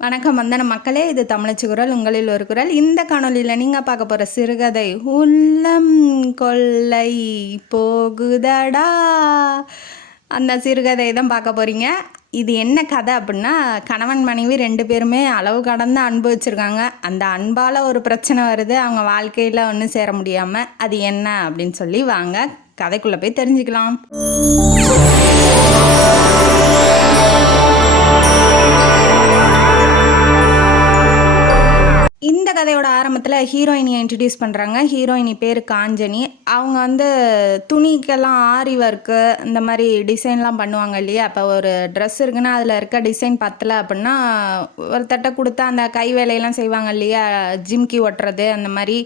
வணக்கம் வந்தன மக்களே, இது தமிழச்சி குரல், உங்களில் ஒரு குரல். இந்த காணொலியில் நீங்கள் பார்க்க போகிற சிறுகதை உள்ளம் கொள்ளை போகுதடா. அந்த சிறுகதை தான் பார்க்க போகிறீங்க. இது என்ன கதை அப்படின்னா, கணவன் மனைவி 2 பேருமே அளவு கடந்து அன்பு வச்சுருக்காங்க. அந்த அன்பால் ஒரு பிரச்சனை வருது, அவங்க வாழ்க்கையில் ஒன்றும் சேர முடியாமல். அது என்ன அப்படின்னு சொல்லி வாங்க கதைக்குள்ளே போய் தெரிஞ்சுக்கலாம். இந்த கதையோட ஆரம்பத்தில் ஹீரோயினியை இன்ட்ரடியூஸ் பண்ணுறாங்க. ஹீரோயினி பேர் காஞ்சனி. அவங்க துணிக்கெல்லாம் ஆரி ஒர்க்கு இந்த மாதிரி டிசைன்லாம் பண்ணுவாங்க இல்லையா. அப்போ ஒரு ட்ரெஸ் இருக்குன்னா அதில் இருக்க டிசைன் பத்தலை அப்படின்னா ஒருத்தட்ட கொடுத்தா அந்த கை வேலையெல்லாம் செய்வாங்க இல்லையா, ஜிம்கி ஒட்டுறது, அந்த மாதிரி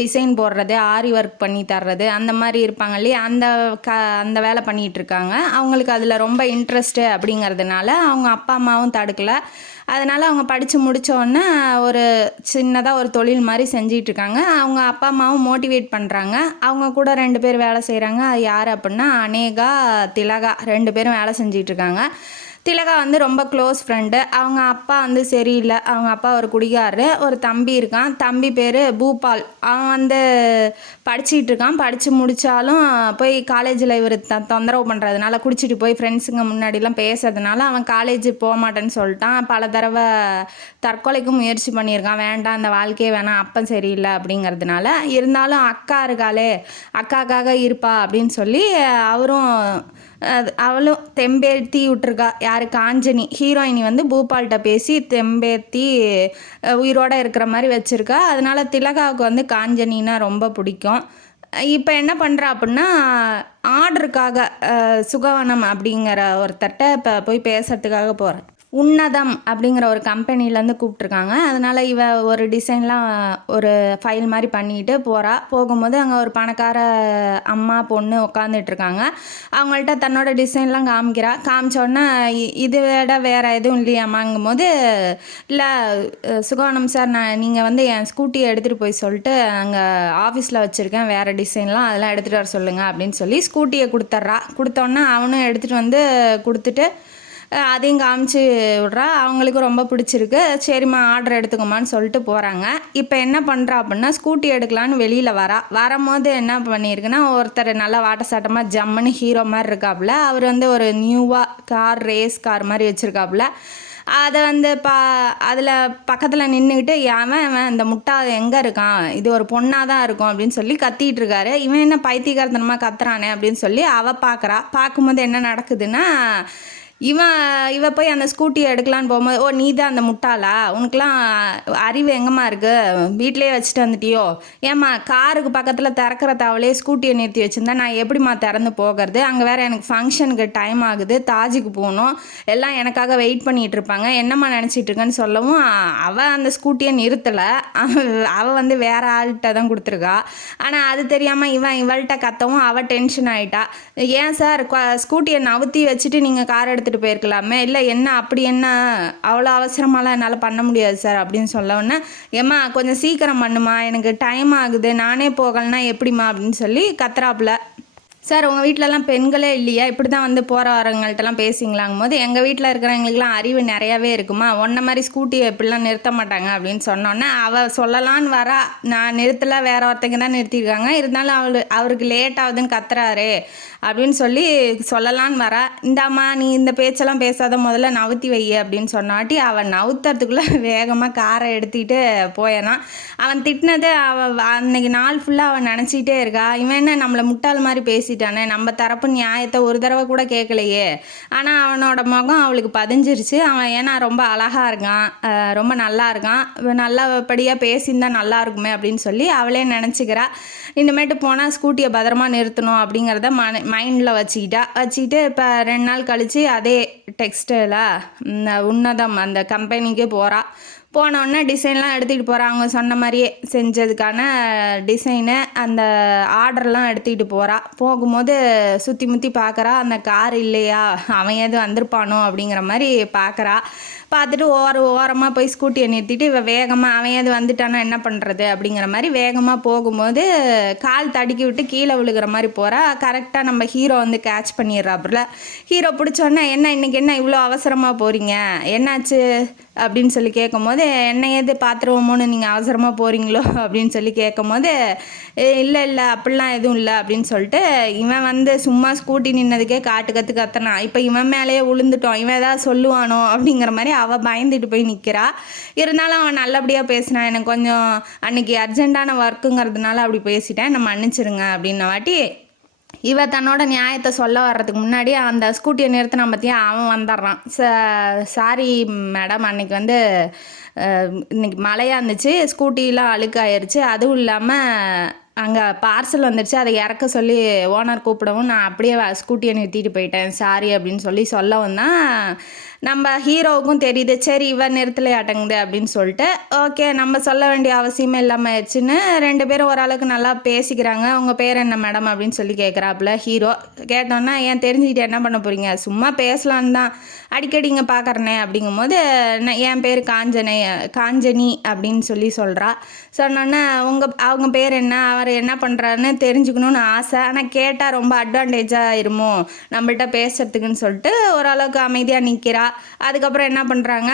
டிசைன் போடுறது, ஆரி ஒர்க் பண்ணி தர்றது, அந்த மாதிரி இருப்பாங்க இல்லையா. அந்த வேலை பண்ணிகிட்ருக்காங்க. அவங்களுக்கு அதில் ரொம்ப இன்ட்ரெஸ்ட்டு அப்படிங்கிறதுனால அவங்க அப்பா அம்மாவும் தடுக்கலை. அதனால் அவங்க படித்து முடித்தோடனே ஒரு சின்னதாக ஒரு தொழில் மாதிரி செஞ்சிட்ருக்காங்க. அவங்க அப்பா அம்மாவும் மோட்டிவேட் பண்ணுறாங்க. அவங்க கூட 2 பேர் வேலை செய்கிறாங்க. அது யார் அப்படின்னா அனேகா, திலகா 2 பேரும் வேலை செஞ்சிட்ருக்காங்க. திலகா ரொம்ப க்ளோஸ் ஃப்ரெண்டு. அவங்க அப்பா சரியில்லை. அவங்க அப்பா ஒரு குடிகாரரு. ஒரு தம்பி இருக்கான். தம்பி பேர் பூபால். அவன் படிச்சுட்டு இருக்கான். படித்து முடித்தாலும் போய் காலேஜில் இவர் தொந்தரவு பண்ணுறதுனால, குடிச்சிட்டு போய் ஃப்ரெண்ட்ஸுங்க முன்னாடிலாம் பேசுறதுனால அவன் காலேஜ் போக மாட்டேன்னு சொல்லிட்டான். பல தடவை தற்கொலைக்கும் முயற்சி பண்ணியிருக்கான். வேண்டாம், அந்த வாழ்க்கையே வேணாம், அப்பன் சரியில்லை அப்படிங்கிறதுனால. இருந்தாலும் அக்கா இருக்காளே, அக்காக்காக இருப்பா அப்படின்னு சொல்லி அவளும் தெம்பேத்தி விட்டுருக்கா. யார், காஞ்சனி. ஹீரோயினி பூபால்கிட்ட பேசி தெம்பேத்தி உயிரோடு இருக்கிற மாதிரி வச்சுருக்கா. அதனால் திலகாவுக்கு காஞ்சனின்னா ரொம்ப பிடிக்கும். இப்போ என்ன பண்ணுறா அப்படின்னா, ஆர்டருக்காக சுகவனம் அப்படிங்கிற ஒருத்தட்ட இப்போ போய் பேசுகிறதுக்காக போகிறேன். உன்னதம் அப்படிங்கிற ஒரு கம்பெனிலேருந்து கூப்பிட்ருக்காங்க. அதனால் இவ ஒரு டிசைன்லாம் ஒரு ஃபைல் மாதிரி பண்ணிட்டு போகிறா. போகும்போது அங்கே ஒரு பணக்கார அம்மா பொண்ணு உட்காந்துட்ருக்காங்க. அவங்கள்ட்ட தன்னோட டிசைன்லாம் காமிக்கிறா. காமிச்சோடனே இது விட வேறு எதுவும் இல்லையாம்மாங்கும் போது, இல்லை சுகவனம் சார், நீங்கள் என் ஸ்கூட்டியை எடுத்துகிட்டு போய் சொல்லிட்டு அங்கே ஆஃபீஸில் வச்சுருக்கேன் வேறு டிசைன்லாம், அதெல்லாம் எடுத்துகிட்டு வர சொல்லுங்கள் அப்படின்னு சொல்லி ஸ்கூட்டியை கொடுத்துட்றா. கொடுத்தோன்னே அவனும் எடுத்துகிட்டு கொடுத்துட்டு அதையும் காமிச்சு விட்றா. அவங்களுக்கு ரொம்ப பிடிச்சிருக்கு. சரிம்மா ஆர்டர் எடுத்துக்கோமான்னு சொல்லிட்டு போகிறாங்க. இப்போ என்ன பண்ணுறா அப்படின்னா, ஸ்கூட்டி எடுக்கலான்னு வெளியில் வரும்போது என்ன பண்ணியிருக்குன்னா, ஒருத்தர் நல்லா வாட்ட சாட்டமாக ஜம்முன்னு ஹீரோ மாதிரி இருக்காப்புல. அவர் ஒரு நியூவாக ரேஸ் கார் மாதிரி வச்சுருக்காப்புல. அதை அதில் பக்கத்தில் நின்றுக்கிட்டு அவன் இந்த முட்டா எங்கே இருக்கான், இது ஒரு பொண்ணாக தான் இருக்கும் அப்படின்னு சொல்லி கத்திகிட்டு இருக்காரு. இவன் என்ன பைத்தியக்காரத்தனமாக கத்துறானே அப்படின்னு சொல்லி அவள் பார்க்குறா. பார்க்கும்போது என்ன நடக்குதுன்னா, இவ போய் அந்த ஸ்கூட்டியை எடுக்கலான்னு போகும்போது, ஓ நீ தான் அந்த முட்டாளா, உனக்குலாம் அறிவு எங்கம்மா இருக்குது, வீட்டிலே வச்சுட்டு வந்துட்டியோ, ஏம்மா காருக்கு பக்கத்தில் திறக்கிற தவளையே ஸ்கூட்டியை நிறுத்தி வச்சுருந்தா நான் எப்படிம்மா திறந்து போகிறது, அங்கே வேறு எனக்கு ஃபங்க்ஷனுக்கு டைம் ஆகுது, தாஜுக்கு போகணும், எல்லாம் எனக்காக வெயிட் பண்ணிகிட்டு இருப்பாங்க, என்னம்மா நினச்சிட்டு இருக்கேன்னு சொல்லவும் அவள் அந்த ஸ்கூட்டியை நிறுத்தலை. அவள் வேறு ஆள்கிட்ட தான் கொடுத்துருக்கா. ஆனால் அது தெரியாமல் இவள்கிட்ட கத்தவும் அவள் டென்ஷன் ஆகிட்டா. ஏன் சார் ஸ்கூட்டியை நவுத்தி வச்சுட்டு நீங்கள் கார் எடுத்துகிட்டு போயிருக்கலாமே, இல்லை என்ன அப்படி என்ன அவ்வளோ அவசரமாலாம் என்னால் பண்ண முடியாது சார் அப்படின்னு சொல்லவுடனே, ஏம்மா கொஞ்சம் சீக்கிரம் பண்ணுமா, எனக்கு டைம் ஆகுது, நானே போகலன்னா எப்படிம்மா அப்படின்னு சொல்லி கத்துறாப்புல. சார் உங்கள் வீட்டிலலாம் பெண்களே இல்லையா, இப்படி தான் போகிற வரவங்கள்ட்டலாம் பேசிங்களாங்கும் போது, எங்கள் வீட்டில் இருக்கிறவங்களுக்குலாம் அறிவு நிறையாவே இருக்குமா, ஒன்றை மாதிரி ஸ்கூட்டியை எப்படிலாம் நிறுத்த மாட்டாங்க அப்படின்னு சொன்னோன்னே அவள் சொல்லலான்னு வரா. நான் நிறுத்தலை, வேற ஒருத்தங்க தான் நிறுத்தியிருக்காங்க, இருந்தாலும் அவருக்கு லேட் ஆகுதுன்னு கத்துறாரு அப்படின்னு சொல்லி சொல்லலான்னு வரா. இந்தாம்மா நீ இந்த பேச்செல்லாம் பேசாத, முதல்ல நவுத்தி வை அப்படின்னு சொன்னாட்டி அவன் நவுத்துறதுக்குள்ளே வேகமாக காரை எடுத்துக்கிட்டு போயிடறான். அவன் திட்டினது அன்னைக்கு நாள் ஃபுல்லாக அவன் நினச்சிக்கிட்டே இருக்கா. இவன் என்ன நம்மளை முட்டாள் மாதிரி பேசிட்டானே, நம்ம தரப்பு நியாயத்தை ஒரு தடவை கூட கேட்கலையே. ஆனால் அவனோட முகம் அவளுக்கு பதிஞ்சிருச்சு. அவன் ஏன்னா ரொம்ப அழகாக இருக்கான், ரொம்ப நல்லா இருக்கான், நல்லபடியாக பேசியிருந்தா நல்லா இருக்குமே அப்படின்னு சொல்லி அவளே நினச்சிக்கிறா. இனிமேட்டு போனால் ஸ்கூட்டியை பத்திரமா நிறுத்தணும் அப்படிங்கிறத மைண்டில் வச்சுக்கிட்டு இப்போ 2 நாள் கழித்து அதே டெக்ஸ்டைலாக உன்னதம் அந்த கம்பெனிக்கு போகிறா. போனோடனே டிசைன்லாம் எடுத்துக்கிட்டு போகிறா. அவங்க சொன்ன மாதிரியே செஞ்சதுக்கான டிசைனு அந்த ஆர்டர்லாம் எடுத்துக்கிட்டு போகிறா. போகும்போது சுற்றி முற்றி பார்க்குறா. அந்த கார் இல்லையா, அவன் எதுவும் வந்திருப்பானோ அப்படிங்கிற மாதிரி பார்க்குறா. பார்த்துட்டு ஓரமாக போய் ஸ்கூட்டியை நிறுத்திட்டு இவ வேகமாக அவன் எது வந்துட்டானா என்ன பண்ணுறது அப்படிங்கிற மாதிரி வேகமாக போகும்போது கால் தடுக்கி விட்டு கீழே விழுகிற மாதிரி போகிறா. கரெக்டாக நம்ம ஹீரோ வந்து கேட்ச் பண்ணிடுறாப்புல. ஹீரோ பிடிச்சோன்னே என்ன இன்றைக்கி என்ன இவ்வளோ அவசரமாக போகிறீங்க, என்னாச்சு அப்படின்னு சொல்லி கேட்கும்போது, என்ன ஏது பார்த்துருவோமோன்னு நீங்கள் அவசரமாக போகிறீங்களோ அப்படின்னு சொல்லி கேட்கும்போது, இல்லை இல்லை அப்படிலாம் எதுவும் இல்லை அப்படின்னு சொல்லிட்டு இவன் வந்து சும்மா ஸ்கூட்டி நின்னதுக்கே காட்டு கத்துனான். இப்போ இவன் மேலேயே விழுந்துட்டோம், இவன் ஏதாவது சொல்லுவானோ அப்படிங்கிற மாதிரி அவள் பயந்துட்டு போய் நிற்கிறா. இருந்தாலும் அவன் நல்லபடியாக பேசினான். எனக்கு கொஞ்சம் அன்றைக்கி அர்ஜென்ட்டான ஒர்க்குங்கிறதுனால அப்படி பேசிட்டேன், நான் மன்னிச்சிருங்க அப்படின்ன வாட்டி இவ தன்னோட நியாயத்தை சொல்ல வர்றதுக்கு முன்னாடி அந்த ஸ்கூட்டியை நிறுத்தினா பற்றியா அவன் வந்துடுறான். சாரி மேடம், அன்றைக்கி வந்து இன்னைக்கு மழையாக இருந்துச்சு, ஸ்கூட்டிலாம் அழுக்காயிருச்சு, அதுவும் இல்லாமல் அங்கே பார்சல் வந்துடுச்சு, அதை இறக்க சொல்லி ஓனர் கூப்பிடவும் நான் அப்படியே ஸ்கூட்டியை நிறுத்திட்டு போயிட்டேன், சாரி அப்படின்னு சொல்லவும் தான் நம்ம ஹீரோவுக்கும் தெரியுது, சரி இவன் நிறுத்தலையாட்டங்குது அப்படின்னு சொல்லிட்டு ஓகே நம்ம சொல்ல வேண்டிய அவசியமே இல்லாமல் ஆயிடுச்சுன்னு 2 பேரும் ஓரளவுக்கு நல்லா பேசிக்கிறாங்க. உங்கள் பேர் என்ன மேடம் அப்படின்னு சொல்லி கேட்குறாப்புல ஹீரோ. கேட்டோன்னா ஏன் தெரிஞ்சுக்கிட்டு என்ன பண்ண போகிறீங்க, சும்மா பேசலான்னு தான் அடிக்கடி இங்கே பார்க்குறனே அப்படிங்கும்போது என் பேர் காஞ்சனி அப்படின்னு சொல்கிறா. சொன்னோன்னே அவங்க பேர் என்ன, அவர் என்ன பண்ணுறாருன்னு தெரிஞ்சுக்கணுன்னு ஆசை, ஆனால் கேட்டால் ரொம்ப அட்வான்டேஜாக இருமோ நம்மள்கிட்ட பேசுறதுக்குன்னு சொல்லிட்டு ஓரளவுக்கு அமைதியாக நிற்கிறா. அதுக்கப்புறம் என்ன பண்ணுறாங்க,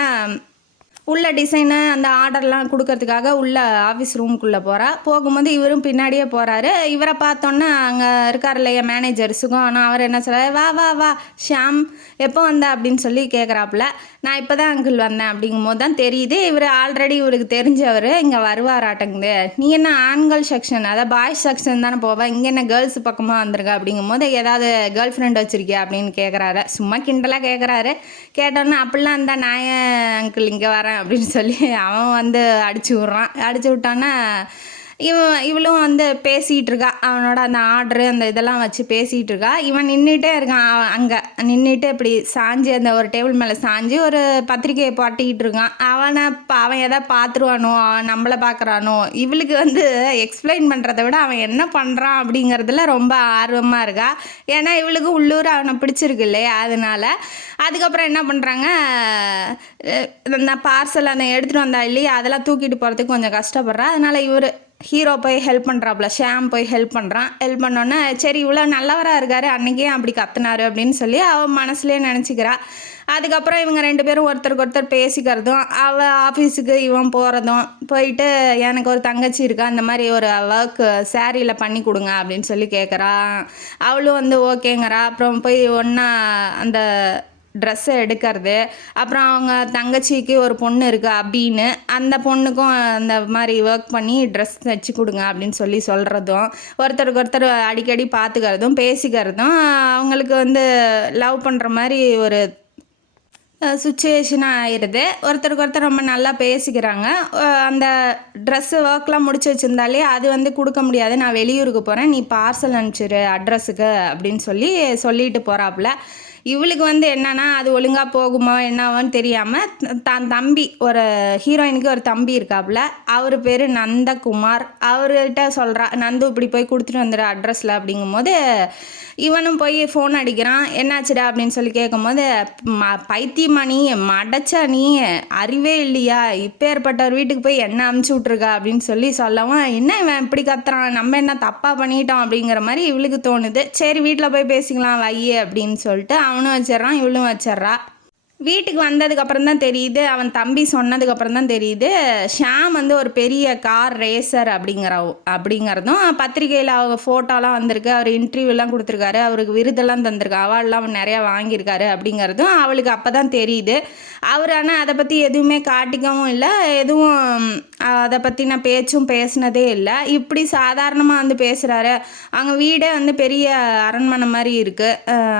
உள்ள டிசைனு அந்த ஆர்டர்லாம் கொடுக்கறதுக்காக உள்ள ஆஃபீஸ் ரூமுக்குள்ளே போகும்போது இவரும் பின்னாடியே போகிறாரு. இவரை பார்த்தோன்னே அங்கே இருக்கார் இல்லையா மேனேஜர் சுகம், ஆனால் அவர் என்ன சொல்கிறார், வா வா வா ஷியாம் எப்போ வந்த அப்படின்னு சொல்லி கேட்குறாப்புல. நான் இப்போ தான் அங்கிள் வந்தேன் அப்படிங்கும்போது தான் தெரியுது இவர் ஆல்ரெடி இவருக்கு தெரிஞ்சவர் இங்கே வருவாராட்டங்குது. நீ என்ன ஆண்கள் செக்ஷன், அதாவது பாய்ஸ் செக்ஷன் தானே போவேன், இங்கே என்ன கேர்ள்ஸ் பக்கமாக வந்திருக்க அப்படிங்கும்போது ஏதாவது கேர்ள் ஃப்ரெண்ட் வச்சுருக்கியா அப்படின்னு கேட்குறாரு. சும்மா கிண்டலாக கேட்குறாரு. கேட்டோன்னே அப்படிலாம் இருந்தால் நான் ஏன் அங்கிள் இங்கே வரேன் அப்படின்னு சொல்லி அவன் வந்து அடிச்சு விட்டான்னா இவளும் வந்து பேசிகிட்டு இருக்கா, அவனோட அந்த ஆர்டரு அந்த இதெல்லாம் வச்சு பேசிகிட்டு இருக்கா. இவன் நின்றுட்டே இருக்கான், அங்கே நின்றுட்டு இப்படி சாஞ்சி அந்த ஒரு டேபிள் மேலே சாஞ்சி ஒரு பத்திரிக்கையை பாட்டிக்கிட்டு இருக்கான். அவன் எதாவது பார்த்துருவானோ, அவன் நம்மளை பார்க்குறானோ, இவளுக்கு வந்து எக்ஸ்பிளைன் பண்ணுறதை விட அவன் என்ன பண்ணுறான் அப்படிங்கிறதுல ரொம்ப ஆர்வமாக இருக்கா. ஏன்னா இவளுக்கு உள்ளூர் அவனை பிடிச்சிருக்கு இல்லையா, அதனால. அதுக்கப்புறம் என்ன பண்ணுறாங்க, அந்த பார்சல் அந்த எடுத்துகிட்டு வந்தா இல்லையா அதெல்லாம் தூக்கிட்டு போகிறதுக்கு கொஞ்சம் கஷ்டப்படுறா. அதனால் இவர் ஹீரோ போய் ஹெல்ப் பண்ணுறாப்புல, ஷியாம் போய் ஹெல்ப் பண்ணோன்னே சரி இவ்வளோ நல்லவராக இருக்காரு, அன்றைக்கே அப்படி கத்துனாரு அப்படின்னு சொல்லி அவன் மனசுலேயே நினச்சிக்கிறா. அதுக்கப்புறம் இவங்க 2 பேரும் ஒருத்தருக்கு ஒருத்தர் பேசிக்கிறதும், அவள் ஆஃபீஸுக்கு இவன் போகிறதும், போயிட்டு எனக்கு ஒரு தங்கச்சி இருக்கா, அந்த மாதிரி ஒரு ஒர்க் சேரீயில் பண்ணி கொடுங்க அப்படின்னு சொல்லி கேட்குறான். அவளும் வந்து ஓகேங்கிறா. அப்புறம் போய் ஒன்றா அந்த ட்ரெஸ்ஸை எடுக்கிறது. அப்புறம் அவங்க தங்கச்சிக்கு ஒரு பொண்ணு இருக்குது அப்படின்னு, அந்த பொண்ணுக்கும் அந்த மாதிரி ஒர்க் பண்ணி ட்ரெஸ் தைச்சி கொடுங்க அப்படின்னு சொல்கிறதும், ஒருத்தருக்கு ஒருத்தர் அடிக்கடி பார்த்துக்கிறதும் பேசிக்கிறதும் அவங்களுக்கு வந்து லவ் பண்ணுற மாதிரி ஒரு சுச்சுவேஷனாக ஆயிடுது. ஒருத்தருக்கு ஒருத்தர் ரொம்ப நல்லா பேசிக்கிறாங்க. அந்த ட்ரெஸ்ஸு ஒர்க்லாம் முடிச்சு வச்சுருந்தாலே அது வந்து கொடுக்க முடியாது, நான் வெளியூருக்கு போகிறேன், நீ பார்சல் அனுப்பிச்சிரு அட்ரஸுக்கு அப்படின்னு சொல்லிட்டு போகிறாப்புல. இவளுக்கு வந்து என்னன்னா அது ஒழுங்காக போகுமா என்னாவோன்னு தெரியாமல் தான் தம்பி, ஒரு ஹீரோயினுக்கு ஒரு தம்பி இருக்காப்புல, அவர் பேர் நந்தகுமார், அவர்கிட்ட சொல்கிறா நந்து இப்படி போய் கொடுத்துட்டு வந்துடு அட்ரஸில் அப்படிங்கும்போது இவனும் போய் ஃபோன் அடிக்கிறான். என்னாச்சுடா அப்படின்னு சொல்லி கேட்கும்போது, பைத்தியமா நீ, மடச்சா நீ, அறிவே இல்லையா, இப்போ ஏற்பட்டவர் வீட்டுக்கு போய் என்ன அமுச்சு விட்ருக்கா அப்படின்னு சொல்லவும், என்ன இவன் இப்படி கத்துறான், நம்ம என்ன தப்பாக பண்ணிட்டோம் அப்படிங்கிற மாதிரி இவளுக்கு தோணுது. சரி வீட்டில் போய் பேசிக்கலாம் வையே அப்படின்னு சொல்லிட்டு அவனும் வச்சிட்றான், இவளும் வச்சிட்றா. வீட்டுக்கு வந்ததுக்கப்புறம் தான் தெரியுது, அவன் தம்பி சொன்னதுக்கப்புறம் தான் தெரியுது, ஷியாம் வந்து ஒரு பெரிய கார் ரேசர் அப்படிங்கிறதும் பத்திரிகையில் அவங்க ஃபோட்டோலாம் வந்திருக்கு, அவர் இன்டர்வியூலாம் கொடுத்துருக்காரு, அவருக்கு விருதெல்லாம் தந்திருக்காரு, அவார்டெலாம் அவர் நிறையா வாங்கியிருக்காரு அப்படிங்கிறதும் அவளுக்கு அப்போ தான் தெரியுது. அவர் ஆனால் அதை பற்றி எதுவுமே காட்டிக்கவும் இல்லை, எதுவும் அதை பற்றின பேச்சும் பேசினதே இல்லை. இப்படி சாதாரணமாக வந்து பேசுகிறாரு. அவங்க வீடே வந்து பெரிய அரண்மனை மாதிரி இருக்குது.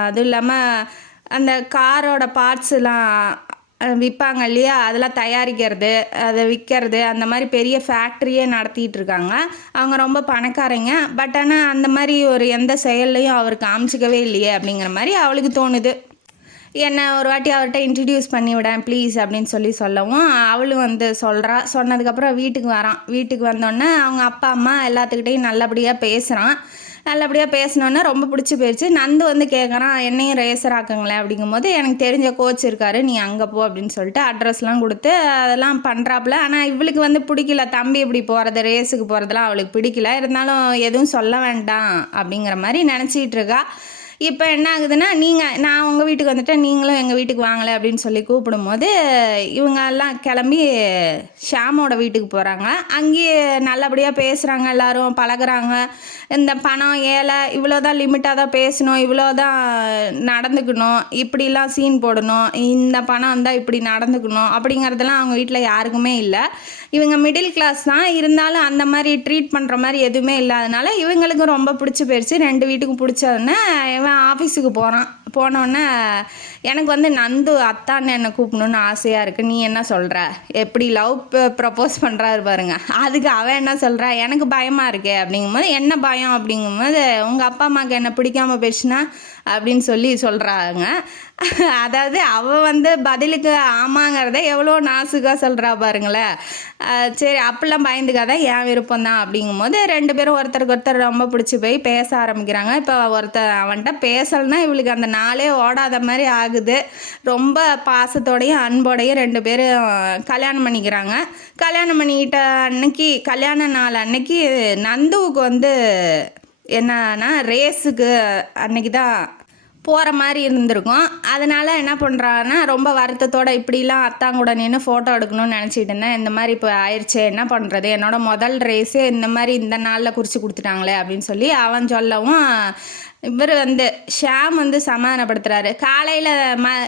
அதுவும் இல்லாமல் அந்த காரோட பார்ட்ஸ்லாம் விற்பாங்க இல்லையா, அதெல்லாம் தயாரிக்கிறது, அதை விற்கிறது, அந்த மாதிரி பெரிய ஃபேக்ட்ரியே நடத்திட்டு இருக்காங்க. அவங்க ரொம்ப பணக்காரங்க. பட் ஆனால் அந்த மாதிரி ஒரு எந்த செயல்லையும் அவர் காமிச்சிக்கவே இல்லையே அப்படிங்கிற மாதிரி அவளுக்கு தோணுது. என்னை ஒரு வாட்டி அவர்கிட்ட இன்ட்ரடியூஸ் பண்ணி விடேன் ப்ளீஸ் அப்படின்னு சொல்லவும் அவளும் வந்து சொன்னதுக்கப்புறம் வீட்டுக்கு வரான். வீட்டுக்கு வந்தோடனே அவங்க அப்பா அம்மா எல்லாத்துக்கிட்டையும் நல்லபடியாக பேசுகிறான். நல்லபடியாக பேசினோன்னே ரொம்ப பிடிச்சி போயிடுச்சு. நந்து வந்து கேட்குறான், என்னையும் ரேசர் ஆக்குங்களேன் அப்படிங்கும்போது, எனக்கு தெரிஞ்ச கோச் இருக்காரு, நீ அங்கே போ அப்படின்னு சொல்லிட்டு அட்ரஸ்லாம் கொடுத்து அதெல்லாம் பண்ணுறாப்புல. ஆனால் இவளுக்கு வந்து பிடிக்கல, தம்பி இப்படி போகிறது, ரேஸுக்கு போகிறதுலாம் அவளுக்கு பிடிக்கல. இருந்தாலும் எதுவும் சொல்ல வேண்டாம் அப்படிங்கிற மாதிரி நினச்சிக்கிட்டு இருக்கா. இப்போ என்ன ஆகுதுன்னா, நான் உங்கள் வீட்டுக்கு வந்துட்டேன், நீங்களும் எங்கள் வீட்டுக்கு வாங்கலை அப்படின்னு சொல்லி கூப்பிடும்போது இவங்க எல்லாம் கிளம்பி ஷாமோட வீட்டுக்கு போகிறாங்க. அங்கேயே நல்லபடியாக பேசுகிறாங்க, எல்லோரும் பழகுறாங்க. இந்த பணம் ஏழை இவ்வளோ தான் லிமிட்டாக தான் பேசணும், இவ்வளோ தான் நடந்துக்கணும், இப்படிலாம் சீன் போடணும், இந்த பணம் இருந்தால் இப்படி நடந்துக்கணும் அப்படிங்கிறதெல்லாம் அவங்க வீட்டில் யாருக்குமே இல்லை. இவங்க மிடில் கிளாஸ் தான், இருந்தாலும் அந்த மாதிரி ட்ரீட் பண்ணுற மாதிரி எதுவுமே இல்லாதனால இவங்களுக்கும் ரொம்ப பிடிச்சி போயிடுச்சு. 2 வீட்டுக்கும் பிடிச்சோடனே இவன் ஆஃபீஸுக்கு போனோடனே எனக்கு வந்து நந்து அத்தான்னு என்னை கூப்பிடணுன்னு ஆசையாக இருக்குது, நீ என்ன சொல்கிற, எப்படி லவ் ப்ரப்போஸ் பண்ணுறாரு பாருங்க. அதுக்கு அவன் என்ன சொல்கிறா, எனக்கு பயமாக இருக்கே அப்படிங்கும்போது, என்ன பயம் அப்படிங்கும்போது, உங்கள் அப்பா அம்மாவுக்கு என்ன பிடிக்காமல் போயிடுச்சுன்னா அப்படின்னு சொல்கிறாங்க. அதாவது அவள் வந்து பதிலுக்கு ஆமாங்கிறத எவ்வளோ நாசுக்காக சொல்கிறா பாருங்களேன். சரி அப்படிலாம் பயந்துக்காத, என் விருப்பம் தான் அப்படிங்கும்போது 2 பேரும் ஒருத்தருக்கு ஒருத்தர் ரொம்ப பிடிச்சி போய் பேச ஆரம்பிக்கிறாங்க. இப்போ அவன்கிட்ட பேசலைன்னா இவளுக்கு அந்த நாளே ஓடாத மாதிரி ஆகுது. ரொம்ப பாசத்தோடையும் அன்போடையும் 2 பேரும் கல்யாணம் பண்ணிக்கிறாங்க. கல்யாணம் பண்ணிக்கிட்ட அன்னைக்கு, கல்யாண நாள் அன்னைக்கு நந்துவுக்கு வந்து என்னன்னா ரேஸுக்கு அன்னைக்கு தான் போகிற மாதிரி இருந்திருக்கும். அதனால் என்ன பண்ணுறான்னா, ரொம்ப வருத்தத்தோடு இப்படிலாம் அத்தாங்கூட நின்று ஃபோட்டோ எடுக்கணும்னு நினச்சிட்டு இருந்தேன், இந்த மாதிரி இப்போ ஆயிடுச்சு, என்ன பண்ணுறது, என்னோடய முதல் ரேஸே இந்த மாதிரி இந்த நாளில் குறித்து கொடுத்துட்டாங்களே அப்படின்னு சொல்லி அவன் சொல்லவும் இவர் வந்து ஷாம் வந்து சமாதானப்படுத்துகிறாரு. காலையில்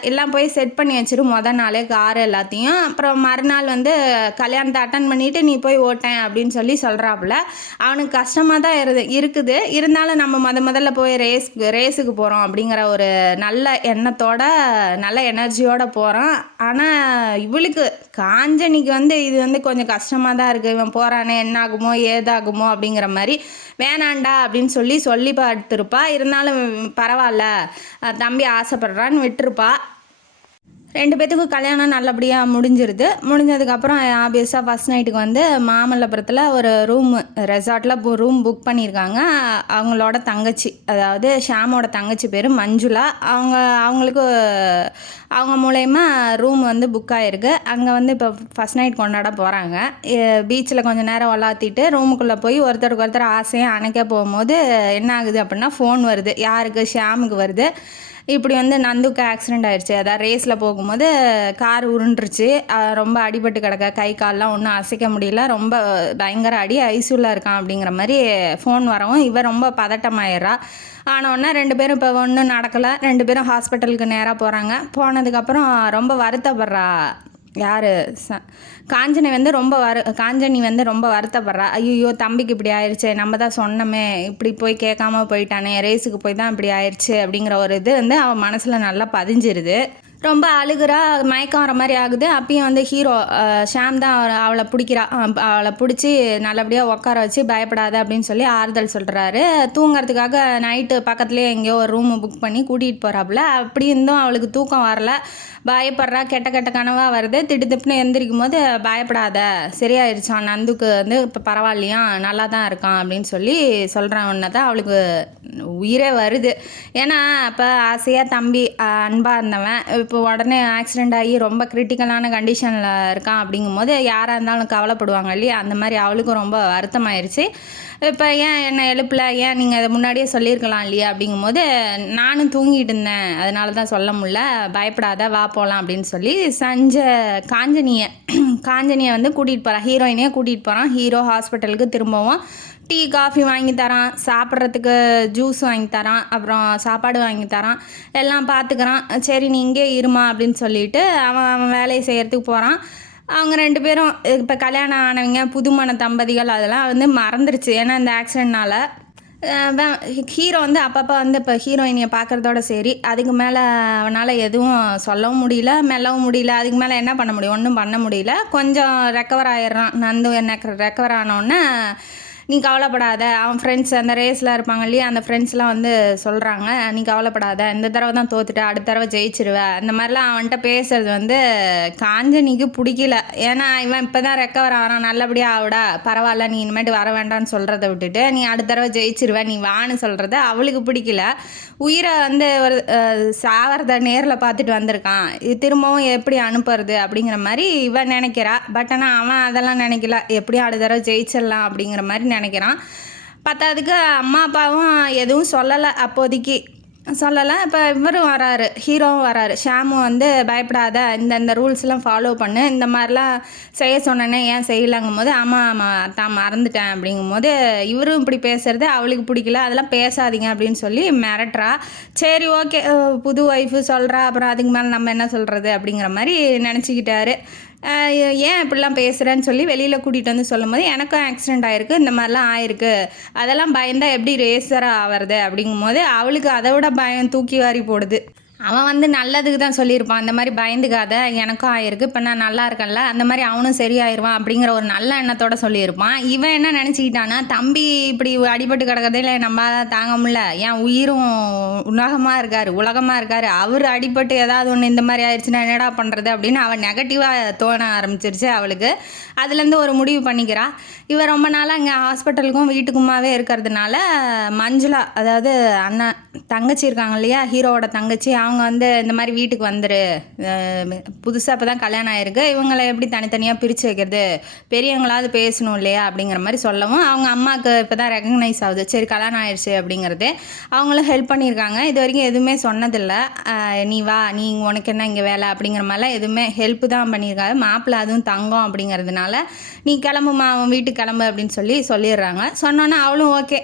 எல்லாம் போய் செட் பண்ணி வச்சிரு நாளே கார் எல்லாத்தையும். அப்புறம் மறுநாள் வந்து கல்யாணத்தை அட்டன் பண்ணிவிட்டு நீ போய் ஓட்டேன் அப்படின்னு சொல்லி சொல்கிறாப்புல. அவனுக்கு கஷ்டமாக தான் இருக்குது. இருந்தாலும் நம்ம முதல்ல போய் ரேஸுக்கு போகிறோம் அப்படிங்கிற ஒரு நல்ல எண்ணத்தோட நல்ல எனர்ஜியோடு போகிறான். ஆனால் இவளுக்கு காஞ்சனிக்கு வந்து இது வந்து கொஞ்சம் கஷ்டமாக தான் இருக்குது. இவன் போகிறானே என்ன ஆகுமோ ஏதாகுமோ அப்படிங்கிற மாதிரி வேணாண்டா அப்படின்னு சொல்லி பார்த்துருப்பா. இருந்தாலும் பரவாயில்ல, தம்பி ஆசைப்படுறான்னு விட்டுருப்பா. 2 பேத்துக்கும் கல்யாணம் நல்லபடியாக முடிஞ்சதுக்கப்புறம் ஆப்வியஸாக ஃபஸ்ட் நைட்டுக்கு வந்து மாமல்லபுரத்தில் ஒரு ரெசார்ட்டில் ரூம் புக் பண்ணியிருக்காங்க. அவங்களோட தங்கச்சி, அதாவது ஷாமோட தங்கச்சி பேர் மஞ்சுளா. அவங்களுக்கு அவங்க மூலயமா ரூம் வந்து புக் ஆகிருக்கு. அங்கே வந்து இப்போ ஃபஸ்ட் நைட் கொண்டாட போகிறாங்க. பீச்சில் கொஞ்சம் நேரம் விளாத்திட்டு ரூமுக்குள்ளே போய் ஒருத்தருக்கு ஒருத்தர் ஆசையாக அணைக்க போகும்போது என்ன ஆகுது அப்படின்னா, ஃபோன் வருது. யாருக்கு? ஷாமுக்கு வருது. இப்படி வந்து நந்துக்கு ஆக்சிடெண்ட் ஆயிடுச்சு. அதாவது ரேஸில் போகும்போது கார் உருண்டுருச்சு, ரொம்ப அடிபட்டு கிடக்க, கை கால்லாம் ஒன்றும் அசைக்க முடியல, ரொம்ப பயங்கர அடி, ஐசியூவில் இருக்கான் அப்படிங்கிற மாதிரி ஃபோன் வரவும் இவன் ரொம்ப பதட்டமாயிடுறா. ஆனோடனே 2 பேரும் இப்போ ஒன்றும் நடக்கலை. 2 பேரும் ஹாஸ்பிட்டலுக்கு நேராக போகிறாங்க. போனதுக்கப்புறம் ரொம்ப வருத்தப்படுறா யார் காஞ்சனி வந்து ரொம்ப வருத்தப்படுறா. ஐயோ தம்பிக்கு இப்படி ஆயிடுச்சு, நம்ம தான் சொன்னோமே, இப்படி போய் கேட்காம போயிட்டானே, ரேஸுக்கு போய் தான் இப்படி ஆயிடுச்சு அப்படிங்கிற ஒரு இது வந்து அவன் மனசில் நல்லா பதிஞ்சிருது. ரொம்ப அழுகிறா, மயக்கம் வர மாதிரி ஆகுது. அப்பயும் வந்து ஹீரோ ஷாம் தான் அவளை பிடிச்சி நல்லபடியாக உட்கார வச்சு பயப்படாத அப்படின்னு சொல்லி ஆறுதல் சொல்கிறாரு. தூங்கிறதுக்காக நைட்டு பக்கத்துலேயே எங்கேயோ ஒரு ரூமு புக் பண்ணி கூட்டிகிட்டு போகிறாப்புல. அப்படி இருந்தும் அவளுக்கு தூக்கம் வரல, பயப்படுறா, கெட்ட கனவாக வருது. திடுப்புன்னு எந்திரிக்கும் போது பயப்படாத, சரியாயிருச்சான், நந்துக்கு வந்து இப்போ பரவாயில்லையா, நல்லா தான் இருக்கான் அப்படின்னு சொல்லி சொல்கிறவொன்னே தான் அவளுக்கு உயிரே வருது. ஏன்னா இப்போ ஆசையாக தம்பி அன்பாக இருந்தவன் இப்போ உடனே ஆக்சிடெண்ட் ஆகி ரொம்ப கிரிட்டிக்கலான கண்டிஷனில் இருக்கான். அப்படிங்கும்போது யாராக இருந்தாலும் கவலைப்படுவாங்க இல்லையா, அந்த மாதிரி அவளுக்கும் ரொம்ப வருத்தமாயிருச்சு. இப்போ ஏன் என்னை எழுப்பல, ஏன் நீங்கள் அதை முன்னாடியே சொல்லியிருக்கலாம் இல்லையா அப்படிங்கும்போது, நானும் தூங்கிட்டு இருந்தேன், அதனால தான் சொல்ல முடியல, பயப்படாத, வா போகலாம் அப்படின்னு சொல்லி காஞ்சனியை வந்து கூட்டிகிட்டு போகிறான், ஹீரோயினையே கூட்டிகிட்டு போகிறான். ஹீரோ ஹாஸ்பிட்டலுக்கு திரும்பவும் டீ காஃபி வாங்கி தரான், சாப்பிட்றதுக்கு ஜூஸ் வாங்கி தரான், அப்புறம் சாப்பாடு வாங்கி தரான், எல்லாம் பார்த்துக்கிறான். சரி நீ இங்கே இருமா அப்படின்னு சொல்லிட்டு அவன் வேலையை செய்கிறதுக்கு போகிறான். அவங்க 2 பேரும் இப்போ கல்யாணம் ஆனவங்க, புதுமண தம்பதிகள், அதெல்லாம் வந்து மறந்துருச்சு. ஏன்னா இந்த ஆக்சிடென்ட்னால ஹீரோ வந்து அப்பப்போ வந்து இப்போ ஹீரோயினியை பார்க்குறதோட சரி, அதுக்கு மேலே அவனால் எதுவும் சொல்லவும் முடியல, மெல்லவும் முடியல. அதுக்கு மேலே என்ன பண்ண முடியும், ஒன்றும் பண்ண முடியல. கொஞ்சம் ரெக்கவர் ஆகிடுறான் நந்து. ரெக்கவர் ஆனோடனே நீ கவலைப்படாத, அவன் ஃப்ரெண்ட்ஸ் அந்த ரேஸில் இருப்பாங்க இல்லையா, அந்த ஃப்ரெண்ட்ஸ்லாம் வந்து சொல்கிறாங்க, நீ கவலைப்படாத, இந்த தடவை தான் தோத்துட்ட, அடுத்த தடவை ஜெயிச்சிருவ, அந்த மாதிரிலாம் அவன்கிட்ட பேசுறது வந்து காஞ்சனிக்கு பிடிக்கல. ஏன்னா இவன் இப்போ தான் ரெக்கவர் ஆகிறான், நல்லபடியாக ஆகுடா, பரவாயில்ல, நீ இனிமேட்டு வர வேண்டாம்னு சொல்கிறத விட்டுட்டு நீ அடுத்த தடவை ஜெயிச்சிருவ, நீ வான்னு சொல்கிறத அவளுக்கு பிடிக்கல. உயிரை வந்து ஒரு சாவறத நேரில் பார்த்துட்டு வந்திருக்கான், இது திரும்பவும் எப்படி அனுப்புறது அப்படிங்கிற மாதிரி இவன் நினைக்கிறா. பட் ஆனால் அவன் அதெல்லாம் நினைக்கல, எப்படியும் அடுத்த தடவை ஜெயிச்சிடலாம் அப்படிங்கிற மாதிரி நினைக்கிறான். பத்தாவதுக்கு அம்மா அப்பாவும் எதுவும் சொல்லலை, அப்போதைக்கு சொல்லலை. இப்போ இவரும் வராரு, ஹீரோவும் வராரு, ஷாமும் வந்து பயப்படாத, இந்த ரூல்ஸ்லாம் ஃபாலோ பண்ணு, இந்த மாதிரிலாம் செய்ய சொன்னேன்னே ஏன் செய்யலாங்கும் போது ஆமாம் தான் மறந்துட்டேன் அப்படிங்கும் போது இவரும் இப்படி பேசுறது அவளுக்கு பிடிக்கல. அதெல்லாம் பேசாதீங்க அப்படின்னு சொல்லி மிரட்டுறா. சரி ஓகே, புது ஒய்ஃபு சொல்கிறா, அப்புறம் அதுக்கு மேலே நம்ம என்ன சொல்கிறது அப்படிங்கிற மாதிரி நினச்சிக்கிட்டாரு. ஏன் இப்படிலாம் பேசுகிறேன்னு சொல்லி வெளியில் கூட்டிகிட்டு வந்து சொல்லும் போது எனக்கும் ஆக்சிடெண்ட் ஆகிருக்கு, இந்த மாதிரிலாம் ஆயிருக்கு, அதெல்லாம் பயந்தால் எப்படி ரேசராக ஆகிறது அப்படிங்கும் போது அவளுக்கு அதை விட பயம் தூக்கி வாரி போடுது. அவன் வந்து நல்லதுக்கு தான் சொல்லியிருப்பான், இந்த மாதிரி பயந்துக்காத, எனக்கும் ஆயிருக்கு, இப்போ நான் நல்லா இருக்கேன்ல, அந்த மாதிரி அவனும் சரியாயிருவான் அப்படிங்கிற ஒரு நல்ல எண்ணத்தோடு சொல்லியிருப்பான். இவன் என்ன நினச்சிக்கிட்டான்னா, தம்பி இப்படி அடிபட்டு கிடக்கிறதில்ல நம்ம தாங்க முடியல, என் உயிரும் உலகமாக இருக்கார், அவர் அடிபட்டு ஏதாவது ஒன்று இந்த மாதிரி ஆயிடுச்சுன்னா என்னடா பண்ணுறது அப்படின்னு அவன் நெகட்டிவாக தோண ஆரம்பிச்சிருச்சு அவளுக்கு. அதுலேருந்து ஒரு முடிவு பண்ணிக்கிறா. இவன் ரொம்ப நாளாக இங்கே ஹாஸ்பிட்டலுக்கும் வீட்டுக்குமாவே இருக்கிறதுனால மஞ்சுளா, அதாவது அண்ணன் தங்கச்சி இருக்காங்க இல்லையா, ஹீரோவோட தங்கச்சி, அவங்க வந்து இந்த மாதிரி வீட்டுக்கு வந்துரு, புதுசாக இப்போ தான் கல்யாணம் ஆகிருக்கு, இவங்களை எப்படி தனித்தனியாக பிரித்து வைக்கிறது, பெரியவங்களாவது பேசணும் இல்லையா அப்படிங்கிற மாதிரி சொல்லவும் அவங்க அம்மாவுக்கு இப்போ தான் ரெக்கக்னைஸ் ஆகுது, சரி கல்யாணம் ஆயிடுச்சு அப்படிங்கிறது. அவங்களும் ஹெல்ப் பண்ணியிருக்காங்க, இது வரைக்கும் எதுவுமே சொன்னதில்லை, நீ வா, நீ உனக்கு என்ன இங்கே வேலை அப்படிங்கிற மாதிரிலாம் எதுவுமே ஹெல்ப்பு தான் பண்ணியிருக்காரு. மாப்பிள்ளை அதுவும் தங்கம் அப்படிங்கிறதுனால நீ கிளம்புமா, அவன் வீட்டுக்கு கிளம்பு அப்படின்னு சொல்லிடுறாங்க. சொன்னோன்னே அவளும் ஓகே,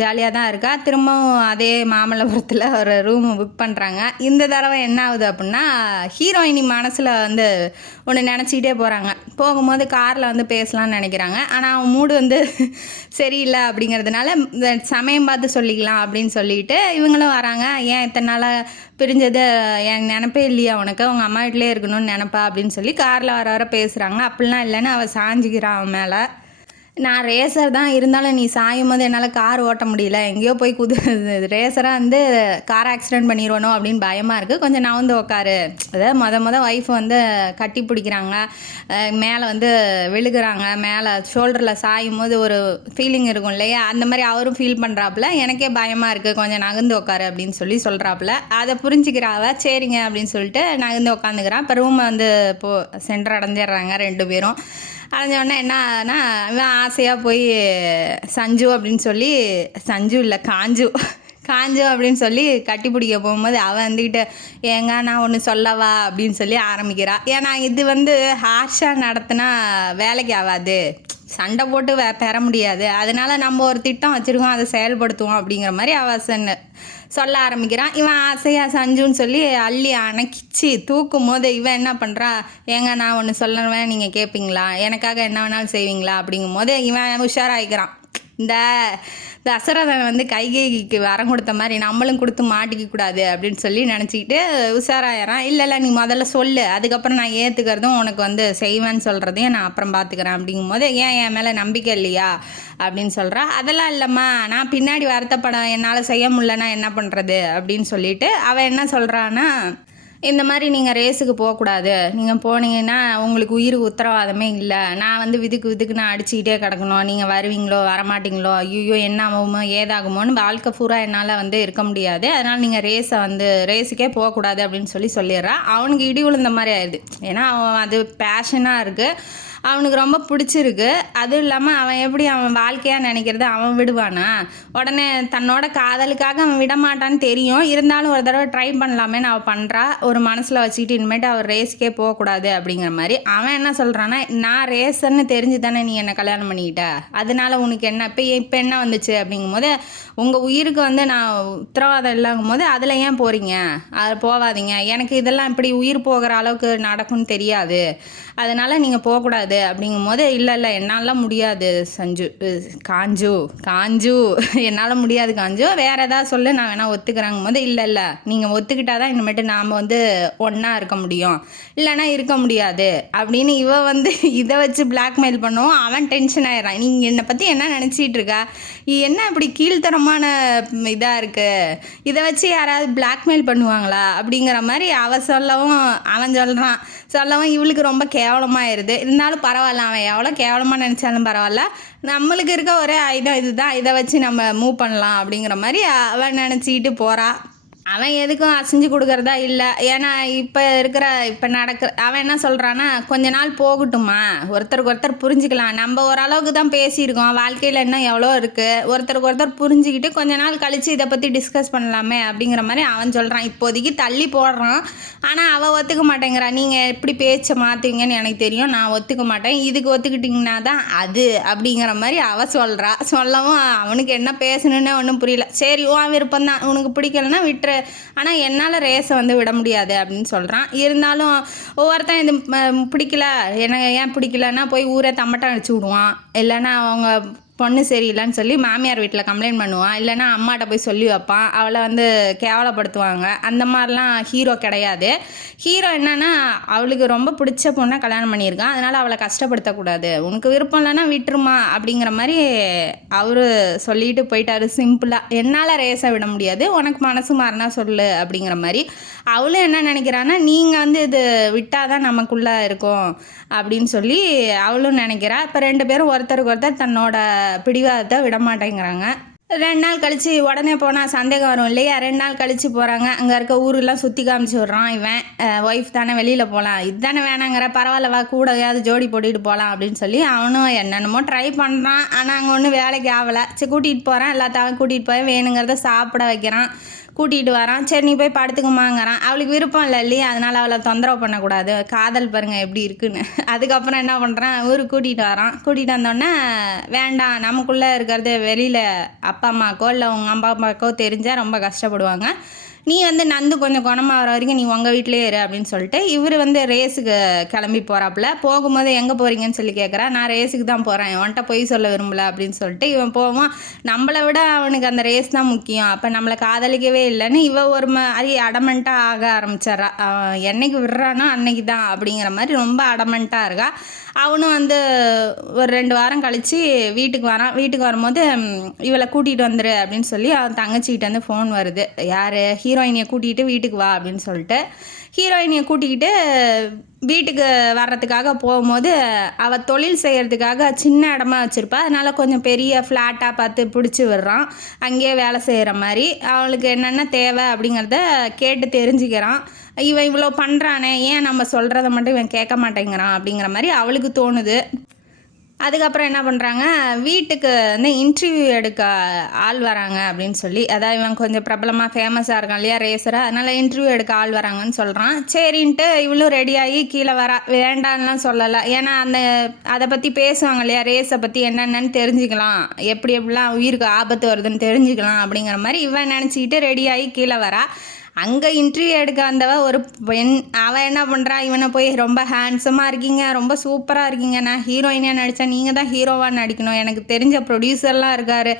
ஜாலியாக தான் இருக்கா. திரும்பவும் அதே மாமல்லபுரத்தில் ஒரு ரூம் புக் பண்ணுறாங்க. இந்த தடவை என்ன ஆகுது அப்படின்னா, ஹீரோயினி மனசில் வந்து ஒன்று நினச்சிக்கிட்டே போகிறாங்க. போகும்போது காரில் வந்து பேசலாம்னு நினைக்கிறாங்க, ஆனால் அவன் மூடு வந்து சரியில்லை அப்படிங்கிறதுனால சமயம் பார்த்து சொல்லிக்கலாம் அப்படின்னு சொல்லிட்டு இவங்களும் வராங்க. ஏன் இத்தனை நாளாக பிரிஞ்சது என் நினப்பே இல்லையா உனக்கு, அவங்க அம்மா வீட்டிலே இருக்கணும்னு நினப்பா அப்படின்னு சொல்லி காரில் வர பேசுகிறாங்க. அப்படிலாம் இல்லைன்னு அவள் சாஞ்சிக்கிறான் அவன் மேலே. நான் ரேசர் தான், இருந்தாலும் நீ சாயும் போது என்னால் கார் ஓட்ட முடியல, எங்கேயோ போய் ரேசராக வந்து கார் ஆக்சிடெண்ட் பண்ணிடுவணும் அப்படின்னு பயமாக இருக்குது, கொஞ்சம் நவுந்து உக்காரு. அதாவது மொதல் ஒய்ஃப் வந்து கட்டி பிடிக்கிறாங்க, மேலே வந்து விழுகிறாங்க, மேலே ஷோல்டரில் சாயும் போது ஒரு ஃபீலிங் இருக்கும் இல்லையா, அந்த மாதிரி அவரும் ஃபீல் பண்ணுறாப்புல, எனக்கே பயமாக இருக்குது, கொஞ்சம் நகர்ந்து உக்காரு அப்படின்னு சொல்கிறாப்புல. அதை புரிஞ்சுக்கிறாவ, சரிங்க அப்படின்னு சொல்லிட்டு நகர்ந்து உட்காந்துக்கிறான். இப்போ ரூமை வந்து சென்டர் அடைஞ்சிடுறாங்க ரெண்டு பேரும். அடைஞ்சோடனே என்னன்னா, இவன் ஆசையாக போய் சஞ்சு அப்படின்னு சொல்லி, சஞ்சு இல்லை காஞ்சு அப்படின்னு சொல்லி கட்டி பிடிக்க போகும்போது அவன் வந்துக்கிட்டு ஏங்க நான் ஒன்று சொல்லவா அப்படின்னு சொல்லி ஆரம்பிக்கிறா. ஏன்னா இது வந்து ஹார்ஷாக நடத்தினா வேலைக்கு ஆகாது, சண்டை போட்டு பெற முடியாது, அதனால் நம்ம ஒரு திட்டம் வச்சுருக்கோம், அதை செயல்படுத்துவோம் அப்படிங்கிற மாதிரி அவன் சொல்ல ஆரம்பிக்கிறான். இவன் ஆசையாக சஞ்சுன்னு சொல்லி அள்ளி அணைக்கிச்சு தூக்கும் போது இவன் என்ன பண்ணுறா, ஏங்க நான் ஒன்று சொல்லுவேன் நீங்கள் கேட்பீங்களா, எனக்காக என்ன வேணாலும் செய்வீங்களா அப்படிங்கும் போது இவன் உஷாராகிக்கிறான். இந்த தசரதன் வந்து கைகேயிக்கு வரம் கொடுத்த மாதிரி நம்மளும் கொடுத்து மாட்டிக்க கூடாது அப்படின்னு சொல்லி நினச்சிக்கிட்டு உஷாராயிரான். இல்லை நீ முதல்ல சொல்லு, அதுக்கப்புறம் நான் ஏற்றுக்கிறதும் உனக்கு வந்து செய்வேன்னு சொல்கிறதையும் நான் அப்புறம் பார்த்துக்கிறேன் அப்படிங்கும் போது ஏன் என் மேலே நம்பிக்கை இல்லையா அப்படின்னு சொல்கிறா. அதெல்லாம் இல்லைம்மா, நான் பின்னாடி வருத்தப்பட என்னால் செய்ய முடியலன்னா என்ன பண்ணுறது அப்படின்னு சொல்லிட்டு அவள் என்ன சொல்கிறான்னா, இந்த மாதிரி நீங்கள் ரேஸுக்கு போகக்கூடாது, நீங்கள் போனீங்கன்னா உங்களுக்கு உயிருக்கு உத்தரவாதமே இல்லை, நான் வந்து விதுக்கு நான் அடிச்சுக்கிட்டே கிடக்கணும், நீங்கள் வருவீங்களோ வரமாட்டிங்களோ, ஐயோ என்ன ஆகுமோ ஏதாகுமோன்னு வாழ்க்கை பூரா என்னால் வந்து இருக்க முடியாது, அதனால் நீங்கள் ரேஸுக்கே போகக்கூடாது அப்படின்னு சொல்லிடுறா. அவனுக்கு இடி விழுந்த மாதிரி ஆயிடுது. ஏன்னா அவன் அது பேஷனாக இருக்குது, அவனுக்கு ரொம்ப பிடிச்சிருக்கு. அதுவும் இல்லாமல் அவன் எப்படி அவன் வாழ்க்கையாக நினைக்கிறது அவன் விடுவானா, உடனே தன்னோட காதலுக்காக அவன் விடமாட்டான்னு தெரியும், இருந்தாலும் ஒரு தடவை ட்ரை பண்ணலாமேன்னு அவள் பண்ணுறா. ஒரு மனசில் வச்சுக்கிட்டு இனிமேட்டு அவர் ரேஸுக்கே போகக்கூடாது அப்படிங்கிற மாதிரி. அவன் என்ன சொல்கிறான்னா, நான் ரேஸர்னு தெரிஞ்சு தானே நீ என்னை கல்யாணம் பண்ணிக்கிட்ட, அதனால உனக்கு என்ன இப்போ என்ன வந்துச்சு அப்படிங்கும் போது, உங்கள் உயிருக்கு வந்து நான் உத்தரவாதம் இல்லைங்கும் போது அதில் ஏன் போகிறீங்க, அதில் போகாதீங்க, எனக்கு இதெல்லாம் இப்படி உயிர் போகிற அளவுக்கு நடக்கும்னு தெரியாது, அதனால் நீங்கள் போகக்கூடாது, முடியாது அப்படிங்கும்போது, இல்லை என்னாலாம் முடியாது சஞ்சு காஞ்சு காஞ்சு என்னால் முடியாது காஞ்சு, வேறு ஏதாவது சொல்லு நான் வேணால் ஒத்துக்கிறேங்கும் போது, இல்லை நீங்கள் ஒத்துக்கிட்டா தான் இனிமேட்டு நாம் வந்து ஒன்றா இருக்க முடியும், இல்லைனா இருக்க முடியாது அப்படின்னு இவ வந்து இதை வச்சு பிளாக்மெயில் பண்ணுவோம். அவன் டென்ஷன் ஆயிடுறான். நீங்கள் என்னை பற்றி என்ன நினச்சிட்டு இருக்கா, என்ன இப்படி கீழ்த்தரமான இதாக இருக்குது, இதை வச்சு யாராவது பிளாக்மெயில் பண்ணுவாங்களா அப்படிங்கிற மாதிரி அவன் சொல்லவும் இவளுக்கு ரொம்ப கேவலமாயிருது. இருந்தாலும் பரவாயில்ல, அவன் எவ்வளோ கேவலமாக நினச்சாலும் பரவாயில்ல, நம்மளுக்கு இருக்க ஒரே ஆயுதம் இதுதான், இதை வச்சு நம்ம மூவ் பண்ணலாம் அப்படிங்கிற மாதிரி அவன் நினச்சிக்கிட்டு போகிறா. அவன் எதுக்கும் அசைஞ்சு கொடுக்கறதா இல்லை. ஏன்னா இப்போ நடக்கிற அவன் என்ன சொல்கிறான்னா, கொஞ்ச நாள் போகட்டுமா, ஒருத்தருக்கு ஒருத்தர் புரிஞ்சுக்கலாம், நம்ம ஓரளவுக்கு தான் பேசியிருக்கோம், வாழ்க்கையில் இன்னும் எவ்வளோ இருக்குது, ஒருத்தருக்கு ஒருத்தர் புரிஞ்சுக்கிட்டு கொஞ்ச நாள் கழித்து இதை பற்றி டிஸ்கஸ் பண்ணலாமே அப்படிங்கிற மாதிரி அவன் சொல்கிறான். இப்போதைக்கு தள்ளி போடுறான். ஆனால் அவள் ஒத்துக்க மாட்டேங்கிறா. நீங்கள் எப்படி பேச்சை மாற்றுவீங்கன்னு எனக்கு தெரியும், நான் ஒத்துக்க மாட்டேன், இதுக்கு ஒத்துக்கிட்டிங்கன்னா தான் அது அப்படிங்கிற மாதிரி அவள் சொல்லவும் அவனுக்கு என்ன பேசணுன்னு ஒன்றும் புரியல. சரி உன் விருப்பம் தான், உனக்கு பிடிக்கலன்னா விட்டுரு, ஆனால் என்னால் ரேஸை வந்து விட முடியாது அப்படின்னு சொல்கிறான். இருந்தாலும் ஒவ்வொருத்தன் இது பிடிக்கல, எனக்கு ஏன் பிடிக்கலன்னா போய் ஊரே தம்மட்டம் அடிச்சு விடுவான், இல்லைன்னா அவங்க பொண்ணு சரியில்லைன்னு சொல்லி மாமியார் வீட்டில் கம்ப்ளைண்ட் பண்ணுவான், இல்லைனா அம்மாட்ட போய் சொல்லி வைப்பான், அவளை வந்து கேவலப்படுத்துவாங்க. அந்த மாதிரிலாம் ஹீரோ கிடையாது. ஹீரோ என்னன்னா, அவளுக்கு ரொம்ப பிடிச்ச பொண்ணை கல்யாணம் பண்ணியிருக்கான், அதனால் அவளை கஷ்டப்படுத்தக்கூடாது, உனக்கு விருப்பம் இல்லைன்னா விட்டுருமா அப்படிங்கிற மாதிரி அவர் சொல்லிட்டு போயிட்டாரு சிம்பிளாக. என்னால் ரேஸை விட முடியாது, உனக்கு மனசு மாறினா சொல்லு அப்படிங்கிற மாதிரி. அவளும் என்ன நினைக்கிறான்னா, நீங்கள் வந்து இது விட்டால் தான் நமக்குள்ளே இருக்கும் அப்படின்னு சொல்லி அவளும் நினைக்கிறா. இப்போ 2 பேரும் ஒருத்தருக்கு ஒருத்தர் தன்னோட பிடிவாதத்தை விட மாட்டேங்கிறாங்க. 2 நாள் கழித்து உடனே போனால் சந்தேகம் வரும் இல்லையா. 2 நாள் கழித்து போகிறாங்க. அங்கே இருக்க ஊரெலாம் சுற்றி காமிச்சு விட்றான் இவன். ஒய்ஃப் தானே, வெளியில் போகலாம், இதுதானே வேணாங்கிற, பரவாயில்ல வா கூடயாவது ஜோடி போட்டிகிட்டு போகலாம் அப்படின்னு சொல்லி அவனும் என்னென்னமோ ட்ரை பண்ணுறான். ஆனால் அங்கே ஒன்றும் வேலைக்கு ஆகலை. சரி கூட்டிகிட்டு போகிறான், எல்லாத்தையும் கூட்டிகிட்டு போய் வேணுங்கிறத சாப்பிட வைக்கிறான், கூட்டிகிட்டு வரான். சரி நீ போய் படுத்துக்குமாங்கிறான். அவளுக்கு விருப்பம் இல்லை இல்லையா, அதனால் அவளை தொந்தரவு பண்ணக்கூடாது, காதல் பாருங்கள் எப்படி இருக்குன்னு. அதுக்கப்புறம் என்ன பண்ணுறான், ஊருக்கு கூட்டிகிட்டு வரான். கூட்டிகிட்டு வந்தோடனே வேண்டாம், நமக்குள்ளே இருக்கிறது வெளியில் அப்பா அம்மாக்கோ இல்லை உங்கள் அம்மா அப்பாக்கோ தெரிஞ்சால் ரொம்ப கஷ்டப்படுவாங்க, நீ வந்து நந்து கொஞ்சம் குணமாகற வரைக்கும் நீ உங்கள் வீட்டிலே இரு அப்படின்னு சொல்லிட்டு இவர் வந்து ரேஸுக்கு கிளம்பி போகிறாப்புல. போகும்போது எங்கே போகிறீங்கன்னு சொல்லி கேட்குறா. நான் ரேஸுக்கு தான் போகிறேன், அவன்கிட்ட பொய் சொல்ல விரும்பல அப்படின்னு சொல்லிட்டு இவன் போவான். நம்மளை விட அவனுக்கு அந்த ரேஸ் தான் முக்கியம், அப்போ நம்மளை காதலிக்கவே இல்லைன்னு இவன் ஒரு மாதிரி அடமெண்ட்டாக ஆக ஆரம்பிச்சிட்றா. என்னைக்கு விடுறானோ அன்னைக்கு தான் அப்படிங்கிற மாதிரி ரொம்ப அடமெண்ட்டாக இருக்கா. அவனும் வந்து ஒரு 2 வாரம் கழித்து வீட்டுக்கு வரான். வீட்டுக்கு வரும்போது இவளை கூட்டிகிட்டு வந்துரு அப்படின்னு சொல்லி அவன் தங்கச்சிக்கிட்ட வந்து ஃபோன் வருது. யார், ஹீரோயினியை கூட்டிகிட்டு வீட்டுக்கு வா அப்படின்னு சொல்லிட்டு ஹீரோயினியை கூட்டிக்கிட்டு வீட்டுக்கு வர்றதுக்காக போகும்போது அவள் தொழில் செய்கிறதுக்காக சின்ன இடமா வச்சுருப்பா, அதனால் கொஞ்சம் பெரிய ஃப்ளாட்டாக பார்த்து பிடிச்சி விடுறான், அங்கேயே வேலை செய்கிற மாதிரி. அவளுக்கு என்னென்ன தேவை அப்படிங்கிறத கேட்டு தெரிஞ்சுக்கிறான். இவன் இவ்வளோ பண்ணுறானே, ஏன் நம்ம சொல்கிறத மட்டும் இவன் கேட்க மாட்டேங்கிறான் அப்படிங்கிற மாதிரி அவளுக்கு தோணுது. அதுக்கப்புறம் என்ன பண்ணுறாங்க, வீட்டுக்கு வந்து இன்டர்வியூ எடுக்க ஆள் வராங்க அப்படின்னு சொல்லி, அதாவது இவன் கொஞ்சம் பிரபலமாக ஃபேமஸாக இருக்கான் இல்லையா ரேஸராக, அதனால் இன்டர்வியூ எடுக்க ஆள் வராங்கன்னு சொல்கிறான். சரின்ட்டு இவளும் ரெடியாகி கீழே வரா. வேண்டான்லாம் சொல்லலை, ஏன்னா அதை பற்றி பேசுவாங்க இல்லையா, ரேஸை பற்றி என்னென்னு தெரிஞ்சுக்கலாம், எப்படிலாம் உயிருக்கு ஆபத்து வருதுன்னு தெரிஞ்சுக்கலாம் அப்படிங்கிற மாதிரி இவன் நினச்சிக்கிட்டு ரெடியாகி கீழே வரா. அங்கே இன்டர்வியூ எடுக்க வந்தவ ஒரு பெண். அவள் என்ன பண்ணுறா, இவனை போய் ரொம்ப ஹேண்ட்ஸமாக இருக்கீங்க, ரொம்ப சூப்பராக இருக்கீங்க, நான் ஹீரோயினியாக நடித்தேன், நீங்கள் தான் ஹீரோவாக நடிக்கணும், எனக்கு தெரிஞ்ச ப்ரொடியூசர்லாம் இருக்கார்,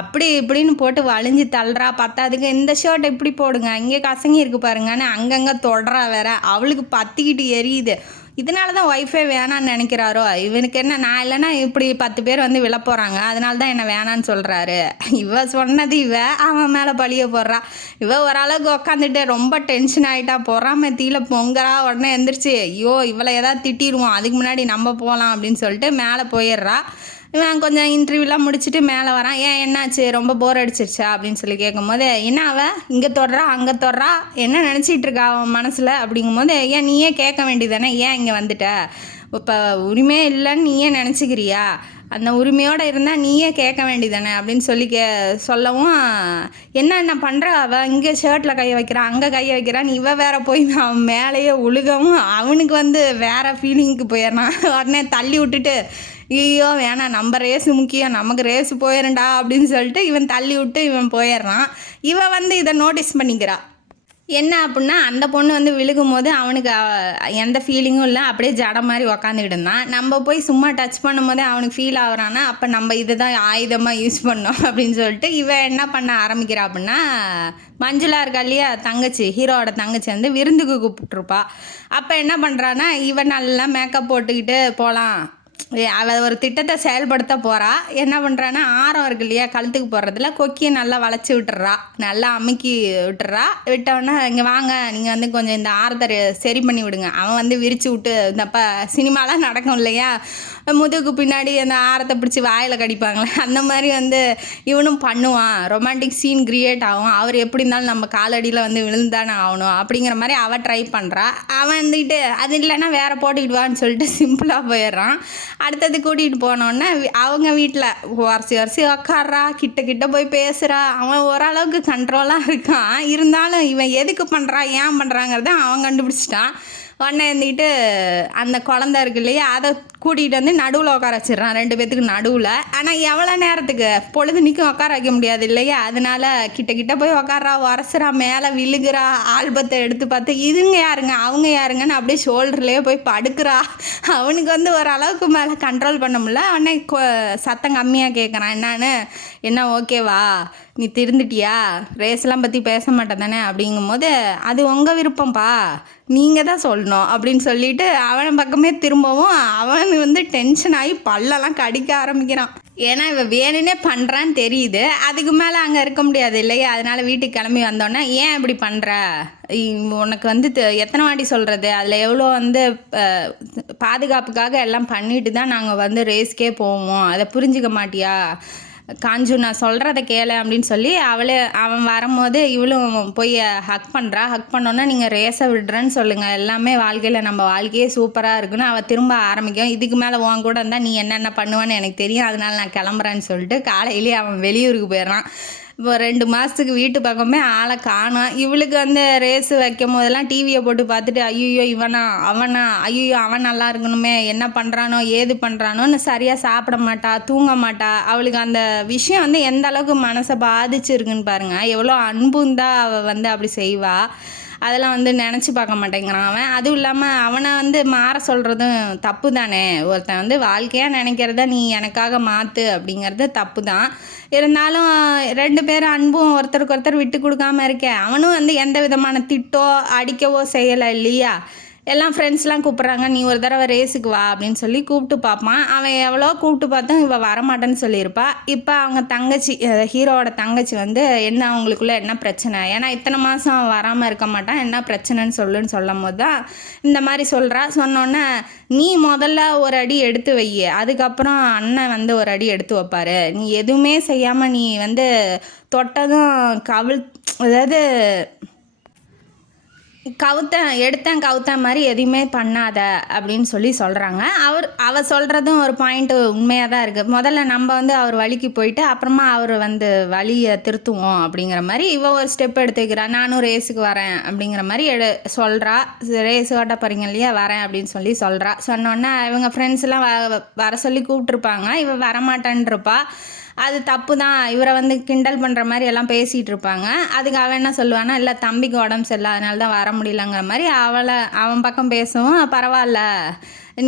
அப்படி இப்படின்னு போட்டு வலிஞ்சு தள்ளுறா. பத்தாதுக்கு இந்த ஷர்ட் இப்படி போடுங்க, இங்கே கசங்கி இருக்குது பாருங்கன்னு அங்கங்கே தொடரா. வேற அவளுக்கு பற்றிக்கிட்டு எரியுது. இதனால தான் ஒய்ஃபே வேணான்னு நினைக்கிறாரோ, இவனுக்கு என்ன, நான் இல்லைன்னா இப்படி 10 பேர் வந்து விழ போகிறாங்க, அதனால தான் என்னை வேணான்னு சொல்கிறாரு. சொன்னது அவன் மேலே பழிய போடுறா. ஓரளவுக்கு உக்காந்துட்டு ரொம்ப டென்ஷன் ஆகிட்டா, பொறாம தீல பொங்கறா. உடனே எந்திரிச்சு ஐயோ இவளை ஏதாவது திட்டிடுவோம், அதுக்கு முன்னாடி நம்ம போகலாம் அப்படின்னு சொல்லிட்டு மேலே போயிடுறா. இவன் கொஞ்சம் இன்டர்வியூலாம் முடிச்சுட்டு மேலே வரான். ஏன் என்னாச்சு, ரொம்ப போர் அடிச்சிருச்சா அப்படின்னு சொல்லி கேட்கும்போது, என்ன அவன் இங்கே தொடுறா அங்கே தொடுறா, என்ன நினச்சிட்டு இருக்கா அவன் மனசில் அப்படிங்கும்போது, ஏன் நீயே கேட்க வேண்டியதானே, ஏன் இங்கே வந்துட்ட, இப்போ உரிமையே இல்லைன்னு நீயே நினச்சிக்கிறியா, அந்த உரிமையோடு இருந்தால் நீயே கேட்க வேண்டியதானே அப்படின்னு சொல்லி சொல்லவும், என்ன பண்ணுற, அவள் இங்கே ஷர்ட்டில் கையை வைக்கிறான், அங்கே கையை வைக்கிறான், இவ வேற போய் அவன் மேலேயே உழுகவும் அவனுக்கு வந்து வேறு ஃபீலிங்க்கு போயிடறான். உடனே தள்ளி விட்டுட்டு, ஐயோ வேணாம், நம்ம ரேஸு முக்கியம், நமக்கு ரேஸு போயிடண்டா அப்படின்னு சொல்லிட்டு இவன் தள்ளி விட்டு இவன் போயிடுறான். இவன் வந்து இதை நோட்டீஸ் பண்ணிக்கிறா. என்ன அப்படின்னா அந்த பொண்ணு வந்து விழுகும்போது அவனுக்கு எந்த ஃபீலிங்கும் இல்லை, அப்படியே ஜடம் மாதிரி உக்காந்துக்கிட்டு இருந்தான். நம்ம போய் சும்மா டச் பண்ணும்போதே அவனுக்கு ஃபீல் ஆகுறான்னா அப்போ நம்ம இதுதான் ஆயுதமாக யூஸ் பண்ணோம் அப்படின்னு சொல்லிட்டு இவன் என்ன பண்ண ஆரம்பிக்கிறா அப்படின்னா, மஞ்சுளா இருக்கா இல்லையா தங்கச்சி, ஹீரோவோட தங்கச்சி வந்து விருந்துக்கு கூப்பிட்டுருப்பா. அப்போ என்ன பண்ணுறான்னா இவன் நல்லா மேக்கப் போட்டுக்கிட்டு போகலாம், அவள் ஒரு திட்டத்தை செயல்படுத்த போகிறா. என்ன பண்ணுறான்னா ஆரம் இருக்கு இல்லையா கழுத்துக்கு போடுறதுல கொக்கியை நல்லா வளைச்சி விட்டுறா, நல்லா அமுக்கி விட்டுறா. விட்டோடனே இங்கே வாங்க நீங்கள் வந்து கொஞ்சம் இந்த ஆரத்தை சரி பண்ணி விடுங்க. அவன் வந்து விரித்து விட்டு இந்த சினிமாலாம் நடக்கும் இல்லையா, முதுகுக்கு பின்னாடி அந்த ஆரத்தை பிடிச்சி வாயில் கடிப்பாங்களே, அந்த மாதிரி வந்து இவனும் பண்ணுவான். ரொமான்டிக் சீன் கிரியேட் ஆகும். அவர் எப்படி இருந்தாலும் நம்ம காலடியில் வந்து விழுந்தானே ஆகணும் அப்படிங்கிற மாதிரி அவள் ட்ரை பண்ணுறா. அவன் வந்துட்டு அது இல்லைன்னா வேறு போட்டுக்கிடுவான்னு சொல்லிட்டு சிம்பிளாக போயிடுறான். அடுத்தது கூட்டிகிட்டு போனோடனே அவங்க வீட்டில் வரிசை உக்காடுறா, கிட்ட போய் பேசுகிறா. அவன் ஓரளவுக்கு கண்ட்ரோலாக இருக்கான். இருந்தாலும் இவன் எதுக்கு பண்ணுறான் ஏன் பண்ணுறாங்கிறத அவன் கண்டுபிடிச்சிட்டான். உடனே இருந்துக்கிட்டு அந்த குழந்த இருக்கு இல்லையா அதை கூட்டிகிட்டு வந்து நடுவில் உட்கார வச்சிடறான், 2 பேத்துக்கு நடுவில். ஆனால் எவ்வளோ நேரத்துக்கு பொழுதுனிக்கும் உட்கார வைக்க முடியாது இல்லையா, அதனால கிட்ட போய் உட்காரா, உரசுறா, மேலே விழுகிறா. ஆல்பத்தை எடுத்து பார்த்து இதுங்க யாருங்க அவங்க யாருங்கன்னு அப்படியே ஷோல்டர்லேயே போய் படுக்கிறா. அவனுக்கு வந்து ஓரளவுக்கு மேலே கண்ட்ரோல் பண்ண முடியல. உடனே சத்தம் கம்மியாக கேட்குறான், என்ன ஓகேவா, நீ திருந்துட்டியா, ரேஸ்லாம் பற்றி பேச மாட்டேன் தானே அப்படிங்கும்போது அது உங்கள் விருப்பம்ப்பா, நீங்கள் தான் சொல்லணும் அப்படின்னு சொல்லிட்டு அவன் பக்கமே திரும்பவும் அவன் வந்து டென்ஷன் ஆகி பல்லெல்லாம் கடிக்க ஆரம்பிக்கிறான். ஏன்னா இவன் வேணுன்னே பண்ணுறான்னு தெரியுது. அதுக்கு மேலே அங்கே இருக்க முடியாது இல்லையா, அதனால் வீட்டுக்கு கிளம்பி வந்தோன்னே ஏன் இப்படி பண்ணுற, உனக்கு வந்து எத்தனை வாட்டி சொல்கிறது, அதில் எவ்வளோ வந்து பாதுகாப்புக்காக எல்லாம் பண்ணிட்டு தான் நாங்கள் வந்து ரேஸ்க்கே போவோம், அதை புரிஞ்சிக்க மாட்டியா காஞ்சு, நான் சொல்கிறத கேளு அப்படின்னு சொல்லி அவன் வரும்போது இவளும் போய் ஹக் பண்ணுறா. ஹக் பண்ணோன்னா நீங்கள் ரேஸை விடுறேன்னு சொல்லுங்கள், எல்லாமே வாழ்க்கையில் நம்ம வாழ்க்கையே சூப்பராக இருக்குன்னு அவள் திரும்ப ஆரம்பிக்கும். இதுக்கு மேலே உன் கூட இருந்தால் நீ என்னென்ன பண்ணுவான்னு எனக்கு தெரியும், அதனால நான் கிளம்புறேன்னு சொல்லிட்டு காலையிலேயே அவன் வெளியூருக்கு போயிடுறான். இப்போ 2 மாதத்துக்கு வீட்டு பக்கமே ஆளை காணும். இவளுக்கு வந்து ரேஸு வைக்கும் போதெல்லாம் டிவியை போட்டு பார்த்துட்டு ஐயோ அவனா ஐயோ அவன் நல்லா இருக்கணுமே, என்ன பண்ணுறானோ ஏது பண்ணுறானோன்னு சரியாக சாப்பிட மாட்டா, தூங்க மாட்டா. அவளுக்கு அந்த விஷயம் வந்து எந்த அளவுக்கு மனசை பாதிச்சிருக்குன்னு பாருங்கள். எவ்வளோ அன்பும் தான் அவள் வந்து அப்படி செய்வா. அதெல்லாம் வந்து நினச்சி பார்க்க மாட்டேங்கிறான் அவன். அதுவும் இல்லாமல் அவனை வந்து மாற சொல்கிறதும் தப்பு தானே. ஒருத்தன் வந்து வாழ்க்கையாக நினைக்கிறத நீ எனக்காக மாற்று அப்படிங்கிறது தப்பு தான். இருந்தாலும் 2 பேரும் அன்பும் ஒருத்தருக்கு ஒருத்தர் விட்டு கொடுக்காம இருக்கேன். அவனும் வந்து எந்த விதமான திட்டோ அடிக்கவோ செய்யலை இல்லையா. எல்லாம் ஃப்ரெண்ட்ஸ்லாம் கூப்பிட்றாங்க, நீ ஒரு தடவை ரேஸுக்கு வா அப்படின்னு சொல்லி கூப்பிட்டு பார்ப்பான். அவன் எவ்வளோ கூப்பிட்டு பார்த்தும் இவள் வரமாட்டேன்னு சொல்லியிருப்பா. இப்போ அவங்க தங்கச்சி, ஹீரோவோட தங்கச்சி வந்து என்ன அவங்களுக்குள்ள என்ன பிரச்சனை, ஏன்னா இத்தனை மாதம் அவன் வராமல் இருக்க மாட்டான், என்ன பிரச்சனைன்னு சொல்லுன்னு சொல்லும் போது தான் இந்த மாதிரி சொல்கிறா. சொன்னோன்னே நீ முதல்ல ஒரு அடி எடுத்து வை, அதுக்கப்புறம் அண்ணன் வந்து ஒரு அடி எடுத்து வைப்பார், நீ எதுவுமே செய்யாமல் நீ வந்து தொட்டதும் அதாவது கவுத்தன் மாதிரி எதையுமே பண்ணாத அப்படின்னு சொல்லி சொல்கிறாங்க. அவள் சொல்கிறதும் ஒரு பாயிண்ட்டு உண்மையாக தான் இருக்குது. முதல்ல நம்ம வந்து அவர் வழிக்கு போயிட்டு அப்புறமா அவர் வந்து வழியை திருத்துவோம் அப்படிங்கிற மாதிரி இவள் ஒரு ஸ்டெப் எடுத்து வைக்கிறா. நானும் ரேஸுக்கு வரேன் அப்படிங்கிற மாதிரி சொல்கிறா. ரேஸ் ஓட்ட போகிறீங்க இல்லையா, வரேன் அப்படின்னு சொல்லி சொல்கிறா. சொன்னோன்னே இவங்க ஃப்ரெண்ட்ஸ்லாம் வர சொல்லி கூப்பிட்ருப்பாங்க, இவள் வரமாட்டேன்ருப்பா. அது தப்பு தான், இவரை வந்து கிண்டல் பண்ணுற மாதிரி எல்லாம் பேசிகிட்டு இருப்பாங்க. அதுக்கு அவன் என்ன சொல்லுவானா, இல்லை தம்பிக்கு உடம்பு சரியில்லை அதனால தான் வர முடியலங்கிற மாதிரி அவன் பக்கம் பேசுவோம். பரவாயில்ல,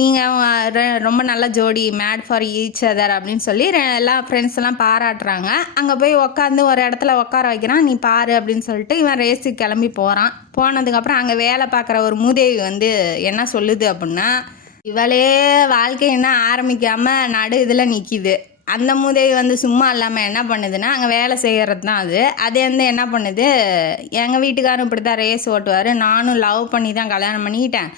நீங்கள் ரொம்ப நல்ல ஜோடி, மேட் ஃபார் ஈச் அதர் அப்படின்னு சொல்லி எல்லா ஃப்ரெண்ட்ஸ் எல்லாம் பாராட்டுறாங்க. அங்கே போய் உட்காந்து ஒரு இடத்துல உட்கார வைக்கிறான், நீ பாரு அப்படின்னு சொல்லிட்டு இவன் ரேஸுக்கு கிளம்பி போகிறான். போனதுக்கப்புறம் அங்கே வேலை பார்க்குற ஒரு மூதேவி வந்து என்ன சொல்லுது அப்படின்னா, இவளே வாழ்க்கை என்ன ஆரம்பிக்காமல் நடு இதில் நிற்கிது. அந்த மூதேவி வந்து சும்மா இல்லாமல் என்ன பண்ணுதுன்னா அங்கே வேலை செய்கிறது தான் அது வந்து என்ன பண்ணுது, எங்கள் வீட்டுக்காரரும் இப்படி தான் ரேஸ் ஓட்டுவார், நானும் லவ் பண்ணி தான் கல்யாணம் பண்ணிக்கிட்டேன்,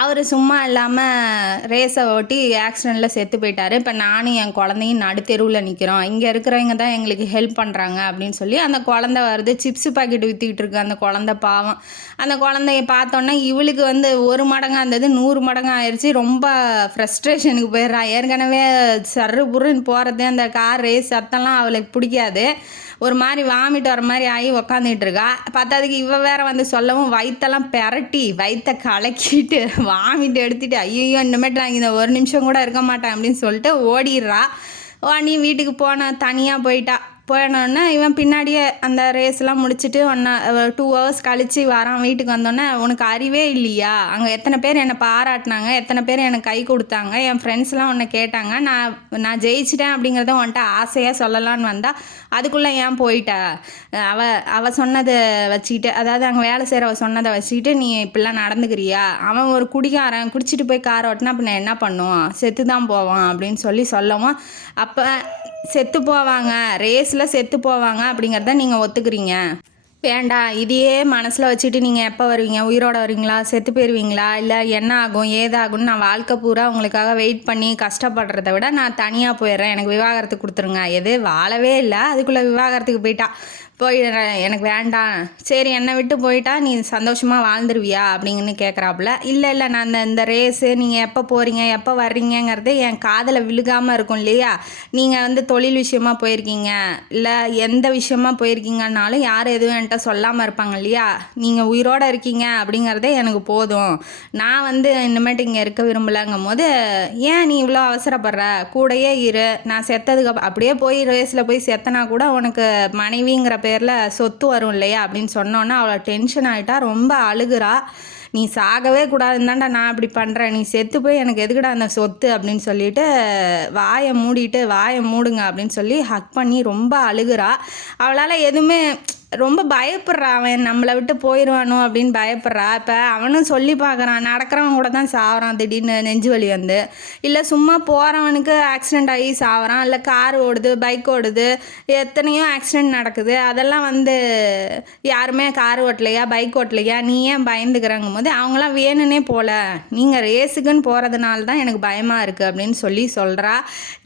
அவர் சும்மா இல்லாமல் ரேஸை ஓட்டி ஆக்சிடெண்ட்டில் செத்து போயிட்டார், இப்போ நானும் என் குழந்தையும் நடுத்தெருவில் நிற்கிறோம், இங்கே இருக்கிறவங்க தான் எங்களுக்கு ஹெல்ப் பண்ணுறாங்க அப்படின்னு சொல்லி அந்த குழந்தை வருது. சிப்ஸு பாக்கெட் விற்றுக்கிட்டு இருக்கு அந்த குழந்தை, பாவம். அந்த குழந்தைய பார்த்தோன்னா இவளுக்கு வந்து 1 மடங்காக இருந்தது 100 மடங்காக ஆயிடுச்சு. ரொம்ப ஃப்ரஸ்ட்ரேஷனுக்கு போயிடுறா. ஏற்கனவே சர்ரு புருன்னு போகிறது, அந்த கார் ரேஸ் சத்தம்லாம் அவளுக்கு பிடிக்காது. ஒரு மாதிரி வாமிட்டு வர மாதிரி ஆகி உக்காந்துட்டு இருக்கா. பார்த்ததுக்கு இவ வேற வந்து சொல்லவும் வயிற்றெல்லாம் பெரட்டி வயிற்ற கலக்கிட்டு வாமிட்டு எடுத்துட்டு ஐயோ இனிமேட்டு நான் இந்த 1 நிமிஷம் கூட இருக்க மாட்டேன் அப்படின்னு சொல்லிட்டு ஓடிடுறா. நீ வீட்டுக்கு போன தனியாக போயிட்டா. போனோடனே இவன் பின்னாடியே அந்த ரேஸ்லாம் முடிச்சுட்டு 2 ஹவர்ஸ் கழித்து வரான். வீட்டுக்கு வந்தோடனே உனக்கு அறிவே இல்லையா, அங்கே எத்தனை பேர் என்னை பாராட்டினாங்க, எத்தனை பேர் எனக்கு கை கொடுத்தாங்க, என் ஃப்ரெண்ட்ஸ்லாம் உன்னை கேட்டாங்க, நான் ஜெயிச்சிட்டேன் அப்படிங்கிறத உன்ட்ட ஆசையாக சொல்லலான்னு வந்தால் அதுக்குள்ளே ஏன் போயிட்ட, அவள் சொன்னதை வச்சுக்கிட்டு, அதாவது அங்கே வேலை செய்கிறவ சொன்னதை வச்சுக்கிட்டு நீ இப்படிலாம் நடந்துக்கிறியா, அவன் ஒரு குடிகாரன், குடிச்சிட்டு போய் கார் ஓட்டினா அப்போ நான் என்ன பண்ணுவான், செத்து தான் போவான் அப்படின்னு சொல்லவும், அப்போ செத்து போவாங்க, ரேஸில் செத்து போவாங்க அப்படிங்கிறத நீங்கள் ஒத்துக்கிறீங்க. வேண்டாம், இதையே மனசில் வச்சுட்டு நீங்கள் எப்போ வருவீங்க, உயிரோட வருவீங்களா, செத்து போயிடுவீங்களா, இல்லை என்ன ஆகும் ஏதாகும்னு நான் வாழ்க்கை பூரா உங்களுக்காக வெயிட் பண்ணி கஷ்டப்படுறத விட நான் தனியாக போயிடுறேன், எனக்கு விவாகரத்து கொடுத்துருங்க. எது வாழவே இல்லை, அதுக்குள்ளே விவாகரத்துக்கு போயிடுறேன், எனக்கு வேண்டாம். சரி, என்னை விட்டு போயிட்டா நீ சந்தோஷமாக வாழ்ந்துருவியா அப்படின்னு கேட்குறாப்புல. இல்லை நான் இந்த ரேஸு நீங்கள் எப்போ போகிறீங்க எப்போ வர்றீங்கிறது என் காதில் விழுகாமல் இருக்கும் இல்லையா. நீங்கள் தொழில் விஷயமா போயிருக்கீங்க, இல்லை எந்த விஷயமா போயிருக்கீங்கன்னாலும் யாரும் எதுவும் என்கிட்ட சொல்லாமல் இருப்பாங்க இல்லையா. நீங்கள் உயிரோடு இருக்கீங்க அப்படிங்கிறதே எனக்கு போதும். நான் இனிமேட்டு இங்கே இருக்க விரும்பலைங்கும் போது ஏன் நீ இவ்வளோ அவசரப்படுற, கூடையே இரு, நான் செத்ததுக்கு அப்படியே போய் ரேஸில் போய் செத்தனா கூட உனக்கு மனைவிங்கிற பேரில் சொத்து வரும் இல்லையா அப்படின்னு சொன்னோன்னா அவளை டென்ஷன் ஆகிட்டா, ரொம்ப அழுகுறா. நீ சாகவே கூடாதுன்னு தான்டா நான் இப்படி பண்ணுறேன், நீ செத்து போய் எனக்கு எதுக்குடா அந்த சொத்து அப்படின்னு சொல்லிட்டு வாயை மூடுங்க அப்படின்னு சொல்லி ஹக் பண்ணி ரொம்ப அழுகுறா. அவளால் எதுவுமே ரொம்ப பயப்படுறா, அவன் நம்மளை விட்டு போயிடுவானோ அப்படின்னு பயப்படுறா. இப்போ அவனும் சொல்லி பார்க்குறான், நடக்கிறவன் கூட தான் சாவறான் திடீர்னு நெஞ்சு வலி இல்லை சும்மா போகிறவனுக்கு ஆக்சிடெண்ட் ஆகி சாவறான், இல்லை கார் ஓடுது, பைக் ஓடுது, எத்தனையோ ஆக்சிடெண்ட் நடக்குது. அதெல்லாம் யாருமே கார் ஓட்டலையா பைக் ஓட்டலையா, நீ ஏன் பயந்துக்கிறங்கும் போது அவங்களாம் வேணுன்னே போகல, நீங்கள் ரேஸுக்குன்னு போகிறதுனால தான் எனக்கு பயமாக இருக்குது அப்படின்னு சொல்கிறா.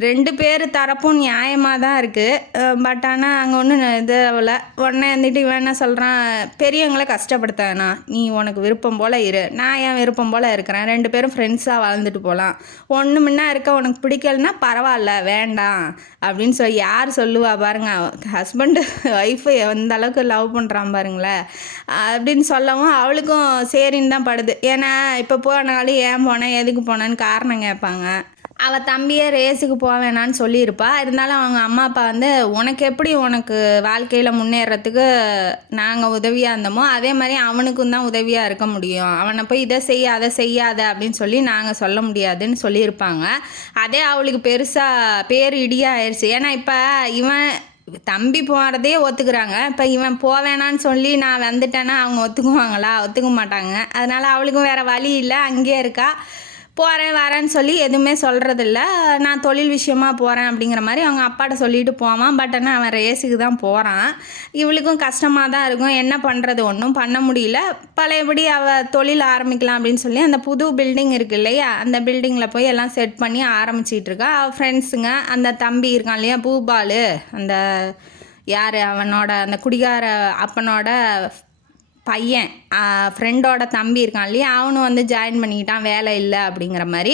2 பேர் தரப்பும் நியாயமாக தான் இருக்குது. பட் ஆனால் அங்கே ஒன்றும் இது அவளை உடனே இவன் என்ன சொல்கிறான், பெரியவங்களை கஷ்டப்படுத்த வேணாம், நீ உனக்கு விருப்பம் போல் இரு, நான் என் விருப்பம் போல் இருக்கிறேன், 2 பேரும் ஃப்ரெண்ட்ஸாக வாழ்ந்துட்டு போகலாம், ஒன்று முன்னா இருக்க உனக்கு பிடிக்கலன்னா பரவாயில்ல வேண்டாம் அப்படின்னு யார் சொல்லுவா பாருங்க. ஹஸ்பண்டு ஒய்ஃபை எந்த அளவுக்கு லவ் பண்ணுறான் பாருங்களேன் அப்படின்னு சொல்லவும் அவளுக்கும் சரின்னு தான் படுது. ஏன்னா இப்போ போனாலும் ஏன் போனேன் எதுக்கு போனேன்னு காரணம் கேட்பாங்க. அவள் தம்பியே ரேஸுக்கு போக வேணான்னு சொல்லியிருப்பா. இருந்தாலும் அவங்க அம்மா அப்பா உனக்கு எப்படி உனக்கு வாழ்க்கையில் முன்னேறத்துக்கு நாங்கள் உதவியாக இருந்தோமோ அதே மாதிரி அவனுக்கும் தான் உதவியாக இருக்க முடியும், அவனை போய் இதை அதை செய்யாத அப்படின்னு சொல்லி நாங்கள் சொல்ல முடியாதுன்னு சொல்லியிருப்பாங்க. அதே அவளுக்கு பெருசாக பேர் இடியாக ஆயிடுச்சு. ஏன்னா இப்போ இவன் தம்பி போகிறதே ஒத்துக்கிறாங்க, இப்போ இவன் போவேணான்னு சொல்லி நான் வந்துட்டேன்னா அவங்க ஒத்துக்குவாங்களா, ஒத்துக்க மாட்டாங்க. அதனால் அவளுக்கும் வேறு வழி இல்லை, அங்கேயே இருக்கா. போகிறேன் வரேன்னு சொல்லி எதுவுமே சொல்கிறதில்ல. நான் தொழில் விஷயமா போகிறேன் அப்படிங்கிற மாதிரி அவங்க அப்பாட்ட சொல்லிட்டு போவான். பட் ஆனால் அவன் ரேஸுக்கு தான் போகிறான். இவளுக்கும் கஷ்டமாக தான் இருக்கும், என்ன பண்ணுறது, ஒன்றும் பண்ண முடியல. பழையபடி அவள் தொழில் ஆரம்பிக்கலாம் அப்படின்னு சொல்லி அந்த புது பில்டிங் இருக்குது இல்லையா, அந்த பில்டிங்கில் போய் எல்லாம் செட் பண்ணி ஆரம்பிச்சிட்டு இருக்கா. அவள் ஃப்ரெண்ட்ஸுங்க, அந்த தம்பி இருக்கான் இல்லையா பூபால், அந்த யார் அவனோட அந்த குடிகார அப்பனோட பையன் ஃப்ரெண்டோட தம்பி இருக்கான் இல்லையா, அவனும் ஜாயின் பண்ணிக்கிட்டான் வேலை இல்லை அப்படிங்கிற மாதிரி.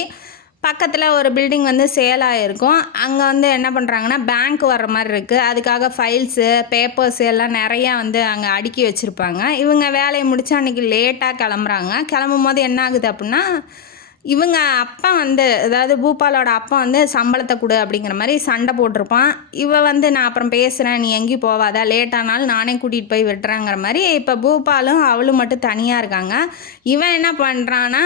பக்கத்தில் ஒரு பில்டிங் சேலாக இருக்கும். அங்கே என்ன பண்ணுறாங்கன்னா பேங்க் வர்ற மாதிரி இருக்குது, அதுக்காக ஃபைல்ஸு பேப்பர்ஸு எல்லாம் நிறையா அங்கே அடுக்கி வச்சுருப்பாங்க. இவங்க வேலையை முடித்து அன்றைக்கி லேட்டாக கிளம்புறாங்க. கிளம்பும் போது என்ன ஆகுது அப்படின்னா, இவங்க அப்பா அதாவது பூபாலோட அப்பா சம்பளத்தை கொடு அப்படிங்கிற மாதிரி சண்டை போட்டிருப்பான். நான் அப்புறம் பேசுகிறேன், நீ எங்கேயும் போவாதா, லேட்டானாலும் நானே கூட்டிகிட்டு போய் விட்டுறேங்கிற மாதிரி. இப்போ பூபாலும் அவளும் மட்டும் தனியாக இருக்காங்க. இவன் என்ன பண்ணுறான்னா,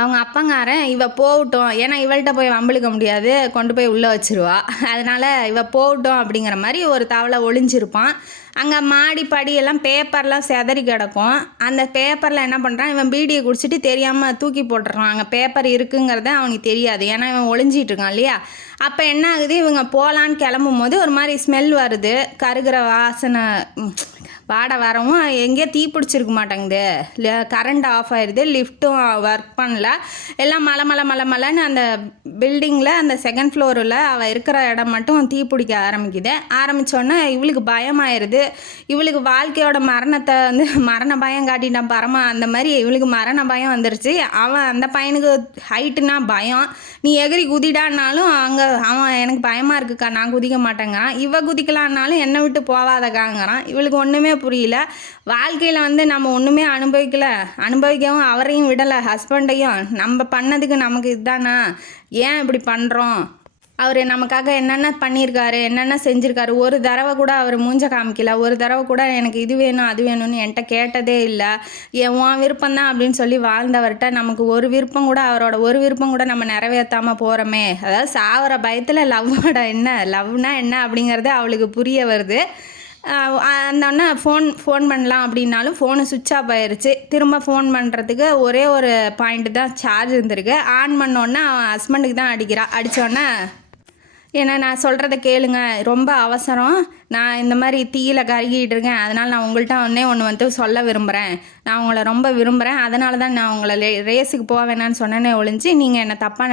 அவங்க அப்பங்காரன் இவ போகட்டும், ஏன்னா இவள்கிட்ட போய் வம்பிழுக்க முடியாது, கொண்டு போய் உள்ளே வச்சுருவா, அதனால் இவ போகட்டும் அப்படிங்கிற மாதிரி ஒரு தவளை ஒளிஞ்சிருப்பான். அங்கே மாடி படியெல்லாம் பேப்பர்லாம் செதறி கிடக்கும். அந்த பேப்பரில் என்ன பண்ணுறான், இவன் பீடியை குடிச்சிட்டு தெரியாமல் தூக்கி போட்டுறான். அங்கே பேப்பர் இருக்குங்கிறத அவனுக்கு தெரியாது, ஏன்னா இவன் ஒளிஞ்சிட்டு இருக்கான் இல்லையா. அப்போ என்ன ஆகுது, இவங்க போகலான்னு கிளம்பும் போது ஒரு மாதிரி ஸ்மெல் வருது, கருகிற வாசனை வாடை வரவும் எங்கேயோ தீ பிடிச்சிருக்க மாட்டேங்குது, இல்லை கரண்ட் ஆஃப் ஆயிடுது, லிஃப்ட்டும் ஒர்க் பண்ணல, எல்லாம் மலைன்னு அந்த பில்டிங்கில் அந்த 2nd ஃப்ளோரில் அவள் இருக்கிற இடம் மட்டும் தீ பிடிக்க ஆரம்பித்தோன்னே இவளுக்கு பயமாயிருது. இவளுக்கு வாழ்க்கையோட மரணத்தை மரண பயம் காட்டிட்டான் பரமா, அந்த மாதிரி இவளுக்கு மரண பயம் வந்துருச்சு. அவன் அந்த பையனுக்கு ஹைட்டுனா பயம், நீ எகிரி குதிடான்னாலும் அங்கே அவன் எனக்கு பயமாக இருக்குக்கா நான் குதிக்க மாட்டேங்கிறான், இவ குதிக்கலான்னாலும் என்னை விட்டு போவாதக்காங்கிறான். இவளுக்கு ஒன்றுமே புரியல. வாழ்க்கையில் நம்ம ஒன்றுமே அனுபவிக்கவும் அவரையும் விடலை, ஹஸ்பண்டையும். நம்ம பண்ணதுக்கு நமக்கு இதுதானா, ஏன் இப்படி பண்ணுறோம், அவர் நமக்காக என்னென்ன பண்ணியிருக்காரு, என்னென்ன செஞ்சுருக்காரு, ஒரு தடவை கூட அவர் மூஞ்ச காமிக்கல. ஒரு தடவை கூட எனக்கு இது வேணும் அது வேணும்னு என்கிட்ட கேட்டதே இல்லை. உன் விருப்பம் தான் அப்படின்னு சொல்லி வாழ்ந்தவர்கிட்ட நமக்கு ஒரு விருப்பம் கூட, அவரோட ஒரு விருப்பம் கூட நம்ம நிறைவேற்றாமல் போகிறோமே. அதாவது சாவர பயத்தில் லவ்னா என்ன அப்படிங்கிறது அவளுக்கு புரிய வருது. அந்த அண்ணா ஃபோன் பண்ணலாம் அப்படின்னாலும் ஃபோனு சுவிட்ச் ஆஃப் ஆயிடுச்சு. திரும்ப ஃபோன் பண்ணுறதுக்கு ஒரே ஒரு பாயிண்ட்டு தான் சார்ஜ் இருந்திருக்கு. ஆன் பண்ணோன்னே அவன் ஹஸ்பண்டுக்கு தான் அடித்தோடனே, ஏன்னா நான் சொல்கிறத கேளுங்க, ரொம்ப அவசரம், நான் இந்த மாதிரி தீயில கருகிட்டு இருக்கேன், அதனால் நான் உங்கள்கிட்ட ஒன்று சொல்ல விரும்புகிறேன், நான் உங்களை ரொம்ப விரும்புகிறேன், அதனால தான் நான் உங்களை ரேஸுக்கு போக வேணான்னு சொன்னேனே ஒழிஞ்சு நீங்கள் என்னை தப்பாக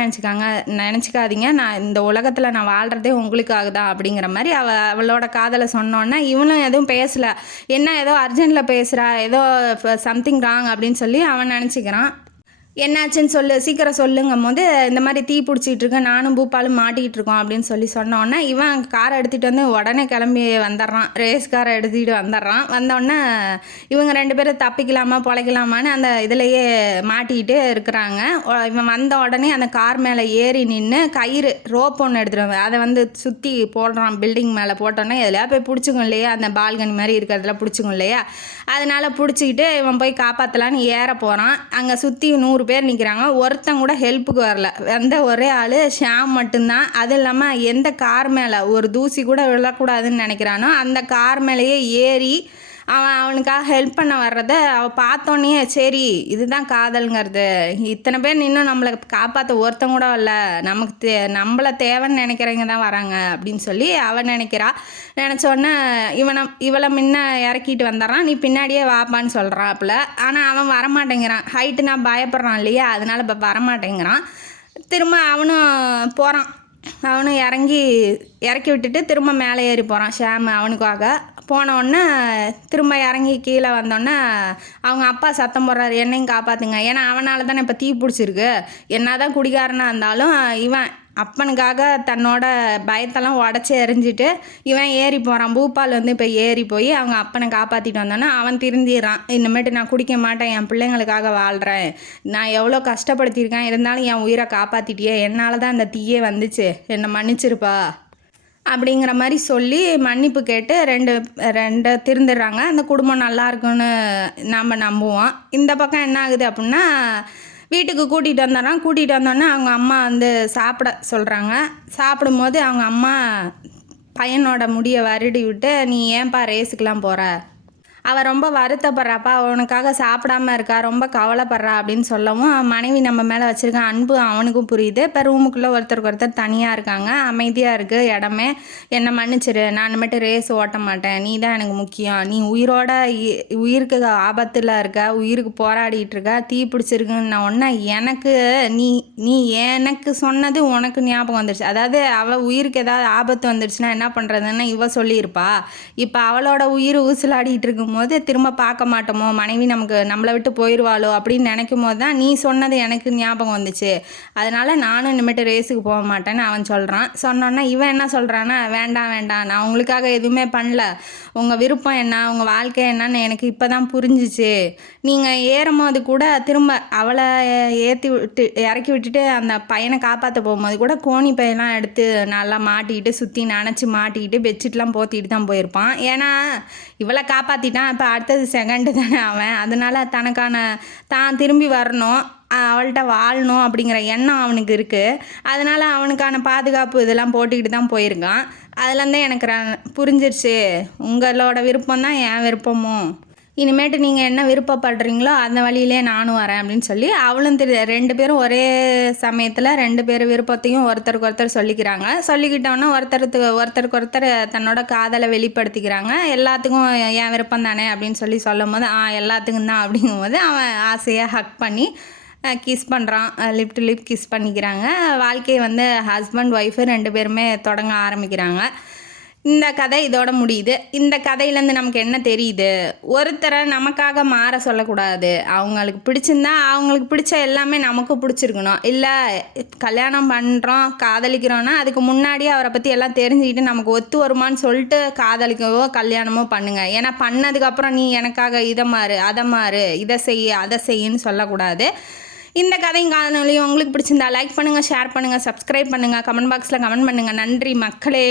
நினச்சிக்காதீங்க, நான் இந்த உலகத்தில் நான் வாழ்கிறதே உங்களுக்காக தான் அப்படிங்கிற மாதிரி அவளோட காதலை சொன்னோன்னே இவனும் எதுவும் பேசலை. என்ன ஏதோ அர்ஜென்ட்டில் பேசுகிறா, ஏதோ சம்திங் ராங் அப்படின்னு சொல்லி அவன் நினச்சிக்கிறான். என்னாச்சுன்னு சீக்கிரம் சொல்லுங்கும் போது, இந்த மாதிரி தீ பிடிச்சிட்டு இருக்கேன், நானும் பூப்பாலும் மாட்டிக்கிட்டு இருக்கோம் அப்படின்னு சொன்னோன்னே இவன் காரை எடுத்துகிட்டு வந்து உடனே கிளம்பி வந்துடுறான். ரேஸ் காரை எடுத்துக்கிட்டு வந்துடுறான். வந்தோடனே இவங்க 2 பேரும் தப்பிக்கலாமா பொழைக்கலாமான்னு அந்த இதிலையே மாட்டிக்கிட்டு இருக்கிறாங்க. இவன் வந்த உடனே அந்த கார் மேலே ஏறி நின்று கயிறு ரோப் ஒன்று எடுத்துகிட்டு அதை சுற்றி போடுறான். பில்டிங் மேலே போட்டோன்னே எதுலையா போய் பிடிச்சிக்கும் இல்லையா, அந்த பால்கனி மாதிரி இருக்கிறதுல பிடிச்சிக்கும் இல்லையா, அதனால் பிடிச்சிக்கிட்டு இவன் போய் காப்பாற்றலான்னு ஏற போகிறான். அங்கே சுற்றி 100 பேர் நிற்கிறாங்க. ஒருத்தன் கூட ஹெல்ப்புக்கு வரல. வந்த ஒரே ஆள் ஷாம் மட்டும்தான். அது இல்லாமல் எந்த கார் மேலே ஒரு தூசி கூட விழக்கூடாதுன்னு நினைக்கிறானோ அந்த கார் மேலேயே ஏறி அவனுக்காக ஹெல்ப் பண்ண வர்றத பார்த்தோன்னே சரி இதுதான் காதல்ங்கிறது, இத்தனை பேர் இன்னும் நம்மளை காப்பாற்ற ஒருத்தன் கூட வரல, நமக்கு நம்மளை தேவைன்னு நினைக்கிறவங்க தான் வராங்க அப்படின்னு சொல்லி அவன் நினச்சோடனே இவளை முன்ன இறக்கிட்டு வந்துடுறான். நீ பின்னாடியே வாப்பான்னு சொல்கிறாப்புல. ஆனால் அவன் வரமாட்டேங்கிறான். ஹைட்டு நான் பயப்படுறான் இல்லையா, அதனால் இப்போ வரமாட்டேங்கிறான். திரும்ப அவனும் போகிறான். அவனும் இறக்கி விட்டுட்டு திரும்ப மேலே ஏறி போகிறான் ஷாம் அவனுக்காக. போனோடனே திரும்ப இறங்கி கீழே வந்தோடனே அவங்க அப்பா சத்தம் போடுறாரு, என்னையும் காப்பாற்றுங்க. ஏன்னா அவனால் தானே இப்போ தீ பிடிச்சிருக்கு. என்ன தான் குடிகாரனாக இருந்தாலும் இவன் அப்பனுக்காக தன்னோட பயத்தெல்லாம் உடச்சி எறிஞ்சிட்டு இவன் ஏறி போகிறான். பூபால் இப்போ ஏறி போய் அவங்க அப்பனை காப்பாற்றிட்டு வந்தோன்னா அவன் திருந்திடுறான். இனிமேட்டு நான் குடிக்க மாட்டேன், என் பிள்ளைங்களுக்காக வாழ்கிறேன், நான் எவ்வளோ கஷ்டப்படுத்தியிருக்கேன், இருந்தாலும் என் உயிரை காப்பாற்றிட்டியே, என்னால் தான் அந்த தீயே வந்துச்சு, என்னை மன்னிச்சிருப்பா அப்படிங்கிற மாதிரி சொல்லி மன்னிப்பு கேட்டு ரெண்டு திருந்துடுறாங்க. அந்த குடும்பம் நல்லா இருக்குன்னு நம்ம நம்புவோம். இந்த பக்கம் என்ன ஆகுது அப்படின்னா, வீட்டுக்கு கூட்டிகிட்டு வந்தோன்னே அவங்க அம்மா சாப்பிட சொல்கிறாங்க. சாப்பிடும்போது அவங்க அம்மா பையனோட முடியை வருடி விட்டு, நீ ஏன்பா ரேஸுக்கெலாம் போகிற, அவள் ரொம்ப வருத்தப்படுறாப்பா, அவனுக்காக சாப்பிடாம இருக்கா, ரொம்ப கவலைப்படுறா அப்படின்னு சொல்லவும் மனைவி நம்ம மேலே வச்சுருக்க அன்பு அவனுக்கும் புரியுது. இப்போ ரூமுக்குள்ளே ஒருத்தர் தனியாக இருக்காங்க. அமைதியாக இருக்குது இடமே. என்னை மன்னிச்சிரு, நான் இனிமேட்டு ரேஸ் ஓட்ட மாட்டேன், நீ தான் எனக்கு முக்கியம், நீ உயிருக்கு ஆபத்தில் இருக்க, உயிருக்கு போராடிட்டு இருக்க, தீ பிடிச்சிருக்குன்னு ஒன்று எனக்கு நீ எனக்கு சொன்னது உனக்கு ஞாபகம் வந்துடுச்சு. அதாவது அவள் உயிருக்கு ஏதாவது ஆபத்து வந்துடுச்சுன்னா என்ன பண்ணுறதுன்னு இவ சொல்லியிருப்பா. இப்போ அவளோட உயிர் ஊசலாடிட்டு இருக்கும் போது திரும்ப பார்க்க மாட்டோமோ, மனைவி நம்மளை விட்டு போயிடுவாளோ அப்படின்னு நினைக்கும் போது தான் நீ சொன்னது எனக்கு ஞாபகம் வந்துச்சு, அதனால் நானும் இனிமேட்டு ரேஸுக்கு போக மாட்டேன்னு அவன் சொல்கிறான். சொன்னோன்னா இவன் என்ன சொல்கிறான்னா, வேண்டாம் நான் உங்களுக்காக எதுவுமே பண்ணல, உங்கள் விருப்பம் என்ன, உங்கள் வாழ்க்கை என்னன்னு எனக்கு இப்போ தான் புரிஞ்சிச்சு. நீங்கள் ஏறும்போது கூட திரும்ப அவளை இறக்கி விட்டுட்டு அந்த பையனை காப்பாற்ற போகும்போது கூட கோணி பையெல்லாம் எடுத்து நல்லா மாட்டிக்கிட்டு சுற்றி நனைச்சி மாட்டிக்கிட்டு பெட்ஷீட்லாம் போத்திட்டு தான் போயிருப்பான். ஏன்னா இவளை காப்பாற்றிட்டான், இப்போ அடுத்தது செகண்டு தானே அவன், அதனால் தான் திரும்பி வரணும், அவள்கிட்ட வாழணும் அப்படிங்கிற எண்ணம் அவனுக்கு இருக்குது. அதனால் அவனுக்கான பாதுகாப்பு இதெல்லாம் போட்டுக்கிட்டு தான் போயிருக்கான். அதுலேருந்தே எனக்கு புரிஞ்சிருச்சு, உங்களோட விருப்பம் தான் என் விருப்பமும், இனிமேட்டு நீங்கள் என்ன விருப்பப்படுறீங்களோ அந்த வழியிலே நானும் வரேன் அப்படின்னு சொல்லி அவளும் 2 பேரும் ஒரே சமயத்தில் 2 பேர் விருப்பத்தையும் ஒருத்தருக்கு ஒருத்தர் சொல்லிக்கிட்டோன்னா ஒருத்தருக்கு ஒருத்தர் தன்னோட காதலை வெளிப்படுத்திக்கிறாங்க. எல்லாத்துக்கும் என் விருப்பம் தானே அப்படின்னு சொல்லும் போது எல்லாத்துக்கும் தான் அப்படிங்கும்போது அவன் ஆசையாக ஹக் பண்ணி கிஸ் பண்ணுறான். லிப் டு லிப் கிஸ் பண்ணிக்கிறாங்க. வாழ்க்கையை ஹஸ்பண்ட் ஒய்ஃபு 2 பேருமே தொடங்க ஆரம்பிக்கிறாங்க. இந்த கதை இதோட முடியுது. இந்த கதையிலேருந்து நமக்கு என்ன தெரியுது, ஒருத்தரை நமக்காக மாற சொல்லக்கூடாது. அவங்களுக்கு பிடிச்சிருந்தா அவங்களுக்கு பிடிச்ச எல்லாமே நமக்கு பிடிச்சிருக்கணும். இல்லை கல்யாணம் பண்ணுறோம் காதலிக்கிறோன்னா அதுக்கு முன்னாடியே அவரை பற்றி எல்லாம் தெரிஞ்சுக்கிட்டு நமக்கு ஒத்து வருமானு சொல்லிட்டு காதலிக்கவோ கல்யாணமோ பண்ணுங்கள். ஏன்னா பண்ணதுக்கப்புறம் நீ எனக்காக இதை மாறு அதை மாறு, இதை செய்ய அதை செய்யுன்னு சொல்லக்கூடாது. இந்த கதையும் காணொலியும் உங்களுக்கு பிடிச்சிருந்தா லைக் பண்ணுங்கள், ஷேர் பண்ணுங்கள், சப்ஸ்கிரைப் பண்ணுங்கள், கமெண்ட் பாக்ஸில் கமெண்ட் பண்ணுங்கள். நன்றி மக்களே.